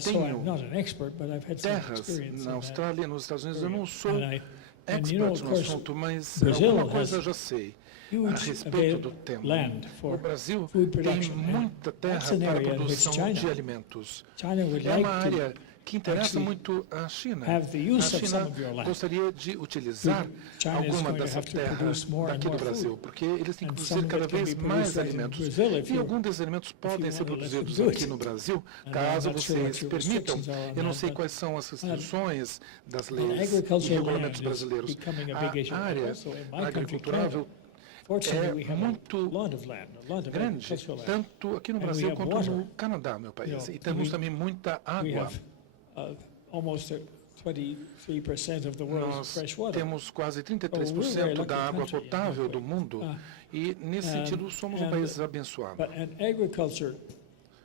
So I'm not an expert, but I've had some terras experience na in Austrália e nos Estados Unidos. Eu não sou And you know, expert of no course, assunto, mas Brazil alguma coisa eu has já sei a huge respeito do tema. land for O Brasil food tem production, and muita terra that's an para a area in which produção de alimentos. China would É like uma área to que interessa actually muito a China. have the A use of some China of your land. gostaria de utilizar China is alguma going to dessa have to terra produce more and daqui do more Brasil, food. porque eles têm que And produzir some of cada it can vez be mais produced right in alimentos. Brazil if E you- alguns desses alimentos podem ser want to let produzidos them do aqui it. no Brasil, And caso I'm not sure what vocês your permitam. restrictions are on Eu não that, sei but quais são as restrições das leis e agricultural regulamentos land is brasileiros. becoming a big issue. A área Also in my country, agriculturável Fortunately, we have muito a lot of land, a lot of grande, agricultural land. tanto aqui no And we Brasil have quanto water. no Canadá, meu país. You know, E temos we- também muita We água. have almost 23% of the world's Nós fresh water. temos quase Oh, we're a 33% very da lucky água country in potável that do way. mundo e, nesse sentido, somos um país abençoado. But agriculture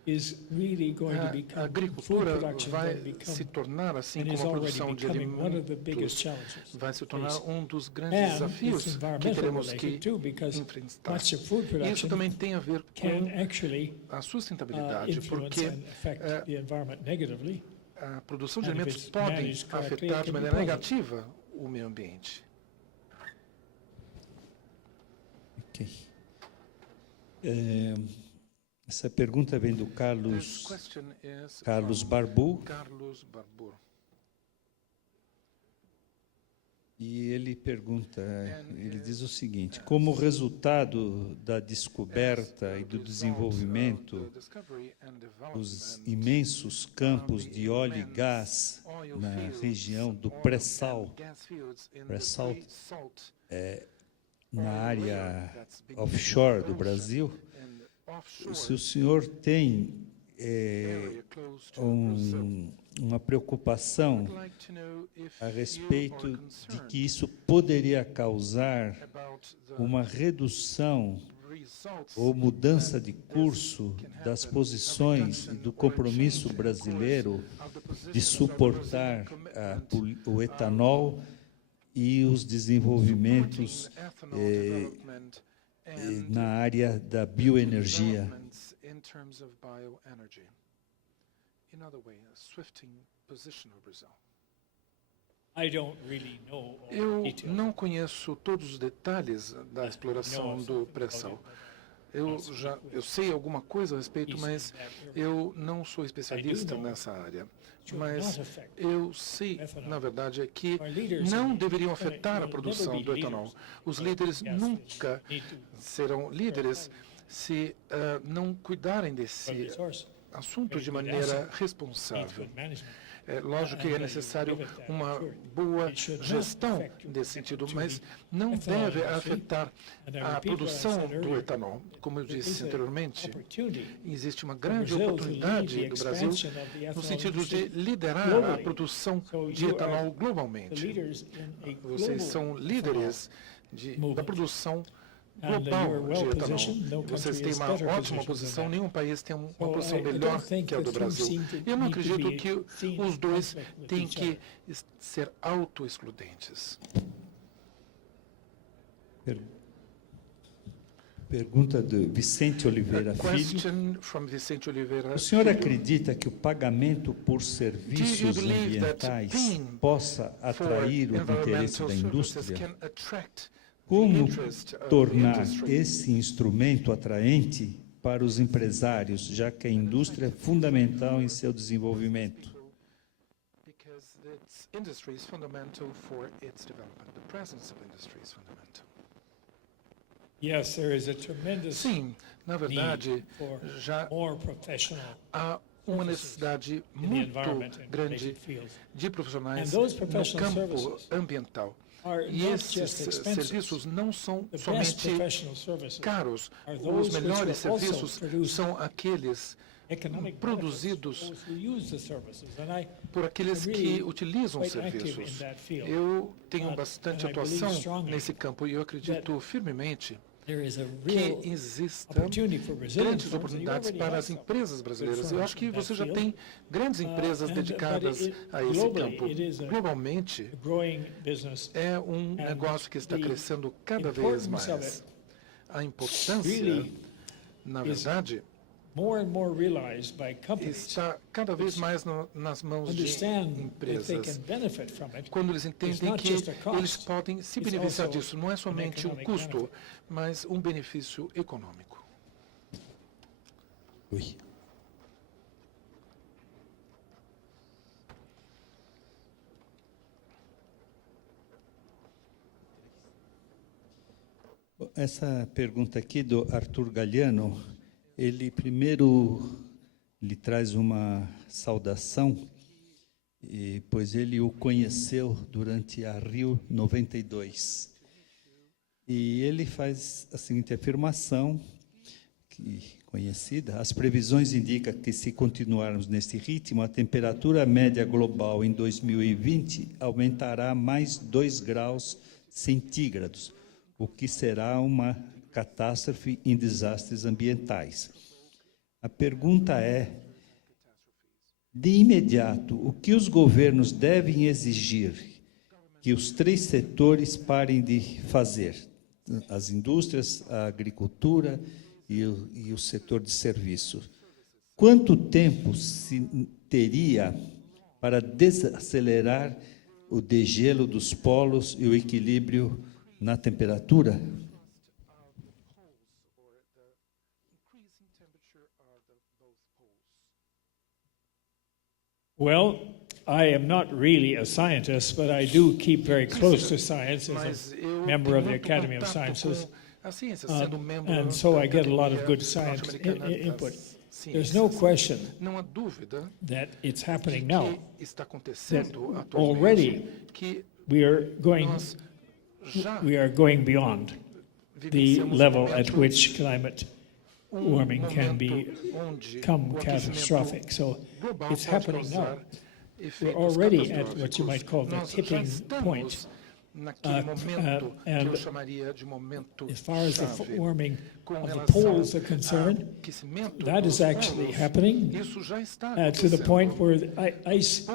is really going to A become, food agricultura production vai going to se become, tornar, assim and is como a already produção de becoming one of the biggest alimentos, challenges. vai se tornar um dos grandes And it's desafios que environmental teremos que related too, because enfrentar. much of food Isso production também tem a ver can com actually a sustentabilidade, influence porque and affect the environment negatively. a produção de And if alimentos it's pode managed correctly, afetar it de can be maneira positive. negativa o meio ambiente. Ok. Essa pergunta vem do This Carlos question is Carlos from Barbu. Carlos Barbour. E ele pergunta, ele diz o seguinte: como resultado da descoberta e do desenvolvimento dos imensos campos de óleo e gás na região do pré-sal, na área offshore do Brasil, se o senhor tem uma preocupação a respeito de que isso poderia causar uma redução ou mudança de curso das posições e do compromisso brasileiro de suportar o etanol e os desenvolvimentos na área da bioenergia. Eu não conheço todos os detalhes da exploração do pré-sal. Eu sei alguma coisa a respeito, mas eu não sou especialista nessa área. Mas eu sei, na verdade, que não deveriam afetar a produção do etanol. Os líderes nunca serão líderes se não cuidarem desse assunto de maneira responsável. É lógico que é necessário uma boa gestão nesse sentido, mas não deve afetar a produção do etanol. Como eu disse anteriormente, existe uma grande oportunidade do Brasil no sentido de liderar a produção de etanol globalmente. Vocês são líderes da produção global de etanol. Vocês têm uma ótima posição, nenhum país tem uma posição melhor que a do Brasil. Eu não acredito que os dois têm que ser autoexcludentes. Pergunta do Vicente Oliveira Filho. O senhor acredita que o pagamento por serviços ambientais possa atrair o interesse da indústria? Como tornar esse instrumento atraente para os empresários, já que a indústria é fundamental em seu desenvolvimento? Sim, na verdade, já há uma necessidade muito grande de profissionais no campo ambiental. E esses serviços não são somente caros. Os melhores serviços são aqueles produzidos por aqueles que utilizam os serviços. Eu tenho bastante atuação nesse campo e eu acredito firmemente que existam grandes oportunidades para as empresas brasileiras. Eu acho que você já tem grandes empresas dedicadas a esse campo. Globalmente, é um negócio que está crescendo cada vez mais. A importância, na verdade, está cada vez mais nas mãos de empresas. Quando eles entendem que eles podem se beneficiar disso, não é somente um custo, mas um benefício econômico. Oi. Essa pergunta aqui do Arthur Galhano, ele primeiro lhe traz uma saudação, pois ele o conheceu durante a Rio 92. E ele faz a seguinte afirmação, conhecida: as previsões indicam que, se continuarmos neste ritmo, a temperatura média global em 2020 aumentará mais 2 graus centígrados, o que será uma catástrofe em desastres ambientais. A pergunta é, de imediato, o que os governos devem exigir que os 3 setores parem de fazer? As indústrias, a agricultura e o setor de serviço. Quanto tempo se teria para desacelerar o degelo dos polos e o equilíbrio na temperatura? Well, I am not really a scientist, but I do keep very close to science as a member of the Academy of Sciences. And so I get a lot of good science input. There's no question that it's happening now, that already we are going beyond the level at which climate warming can become catastrophic. So it's happening now. We're already at what you might call the tipping point. And as far as the warming of the poles are concerned, that is actually happening to the point where the ice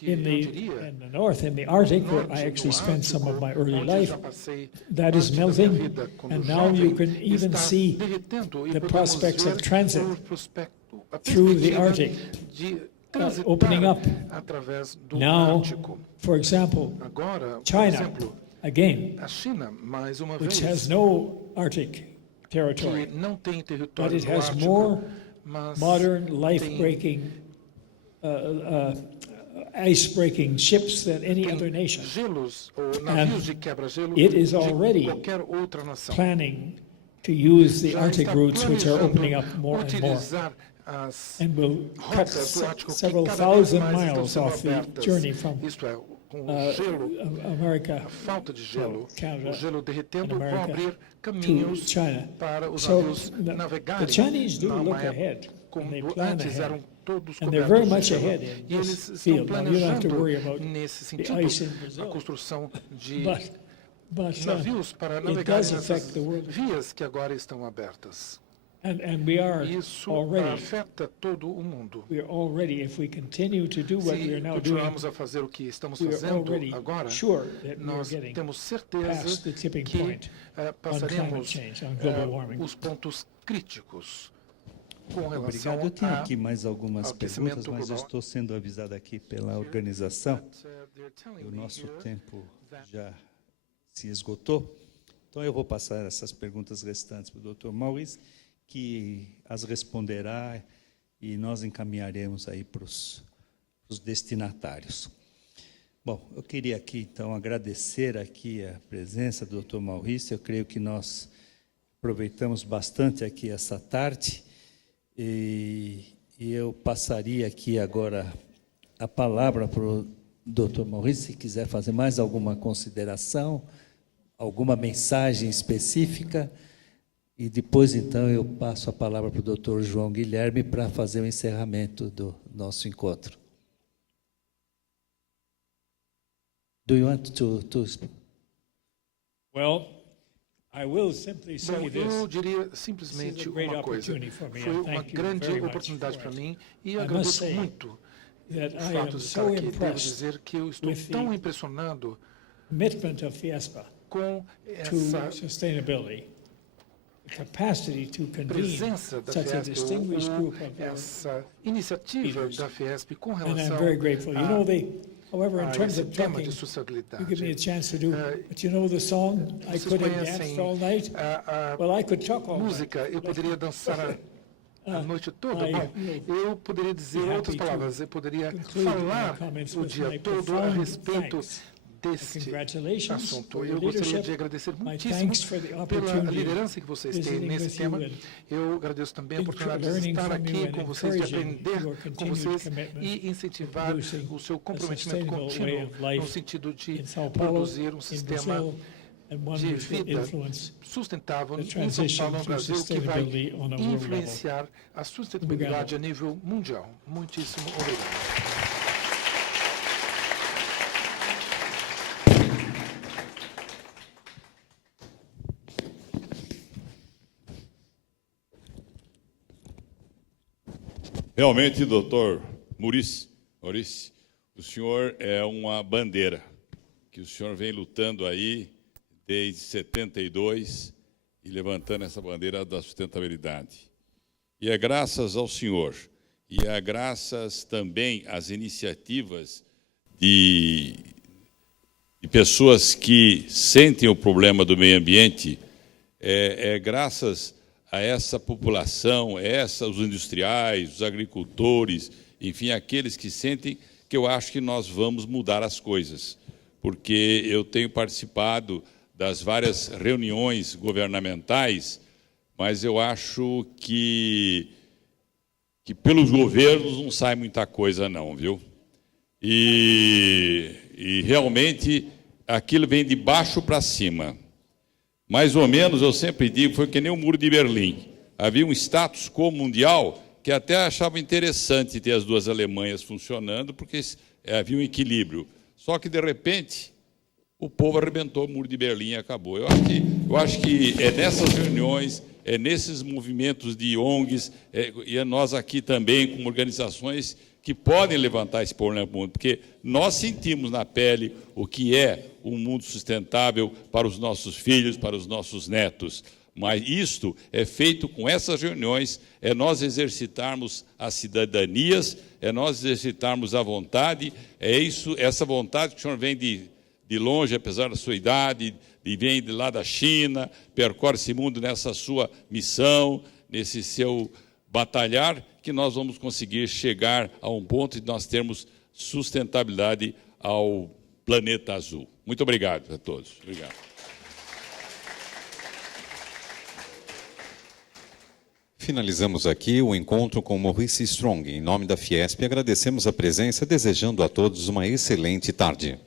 in the north, in the Arctic, where I actually spent some of my early life, that is melting, and now you can even see the prospects of transit through the Arctic opening up. Now, for example, China, again, which has no Arctic territory, but it has more modern life-breaking, ice-breaking ships than any other nation. And it is already planning to use the Arctic routes, which are opening up more and more, and will cut several thousand miles off the journey from America, Canada, and America to China. So the Chinese do look ahead, and they plan ahead, and they're very much ahead in this field. Now, you don't have to worry about the ice in Brazil, but it does affect the world. And we are already, if we continue to do what we are now doing, we are already sure that we are getting past the tipping point on climate change, on global warming. Obrigado. Eu tenho aqui mais algumas perguntas, mas eu estou sendo avisado aqui pela organização que o nosso tempo já se esgotou. Então, eu vou passar essas perguntas restantes para o Dr. Maurice, que as responderá e nós encaminharemos aí para os destinatários. Bom, eu queria aqui, então, agradecer aqui a presença do Dr. Maurício. Eu creio que nós aproveitamos bastante aqui essa tarde e eu passaria aqui agora a palavra para o Dr. Maurício, se quiser fazer mais alguma consideração, alguma mensagem específica. E depois, então, eu passo a palavra para o Dr. João Guilherme para fazer o encerramento do nosso encontro. Do you want to... Well, I will simply say this. Eu diria simplesmente uma coisa. Foi uma grande oportunidade para mim e agradeço muito o fato de estar aqui. Devo dizer que eu estou tão impressionado com essa sustainability. Capacity to convene such a distinguished group of essa iniciativa da Fiesp com relação and I'm very grateful. You know, however, in terms of talking, you give me a chance to do, but you know the song, I could have danced all night? Well, I could talk all música, night. Eu poderia dançar a noite toda. Bom, eu poderia dizer outras palavras, eu poderia falar o dia todo a respeito deste assunto. Eu gostaria de agradecer muitíssimo pela liderança que vocês têm nesse tema. Eu agradeço também a oportunidade de estar aqui com vocês, de aprender com vocês e incentivar o seu comprometimento contínuo no sentido de produzir um sistema de vida sustentável em São Paulo, no Brasil, que vai influenciar a sustentabilidade a nível mundial. Muitíssimo obrigado. Realmente, doutor Maurício, o senhor é uma bandeira que o senhor vem lutando aí desde 72 e levantando essa bandeira da sustentabilidade. E é graças ao senhor, e é graças também às iniciativas de pessoas que sentem o problema do meio ambiente, é graças a essa população, os industriais, os agricultores, enfim, aqueles que sentem que eu acho que nós vamos mudar as coisas, porque eu tenho participado das várias reuniões governamentais, mas eu acho que pelos governos não sai muita coisa não, viu? E realmente aquilo vem de baixo para cima. Mais ou menos, eu sempre digo, foi que nem o Muro de Berlim. Havia um status quo mundial que até achava interessante ter as duas Alemanhas funcionando, porque havia um equilíbrio. Só que, de repente, o povo arrebentou o Muro de Berlim e acabou. Eu acho que é nessas reuniões, é nesses movimentos de ONGs, e é nós aqui também, como organizações, que podem levantar esse problema para o mundo, porque nós sentimos na pele o que é um mundo sustentável para os nossos filhos, para os nossos netos. Mas isto é feito com essas reuniões, é nós exercitarmos as cidadanias, é nós exercitarmos a vontade, é isso, essa vontade que o senhor vem de longe, apesar da sua idade, vem de lá da China, percorre esse mundo nessa sua missão, nesse seu batalhar, que nós vamos conseguir chegar a um ponto de nós termos sustentabilidade ao planeta azul. Muito obrigado a todos. Obrigado. Finalizamos aqui o encontro com Maurice Strong. Em nome da Fiesp, agradecemos a presença, desejando a todos uma excelente tarde.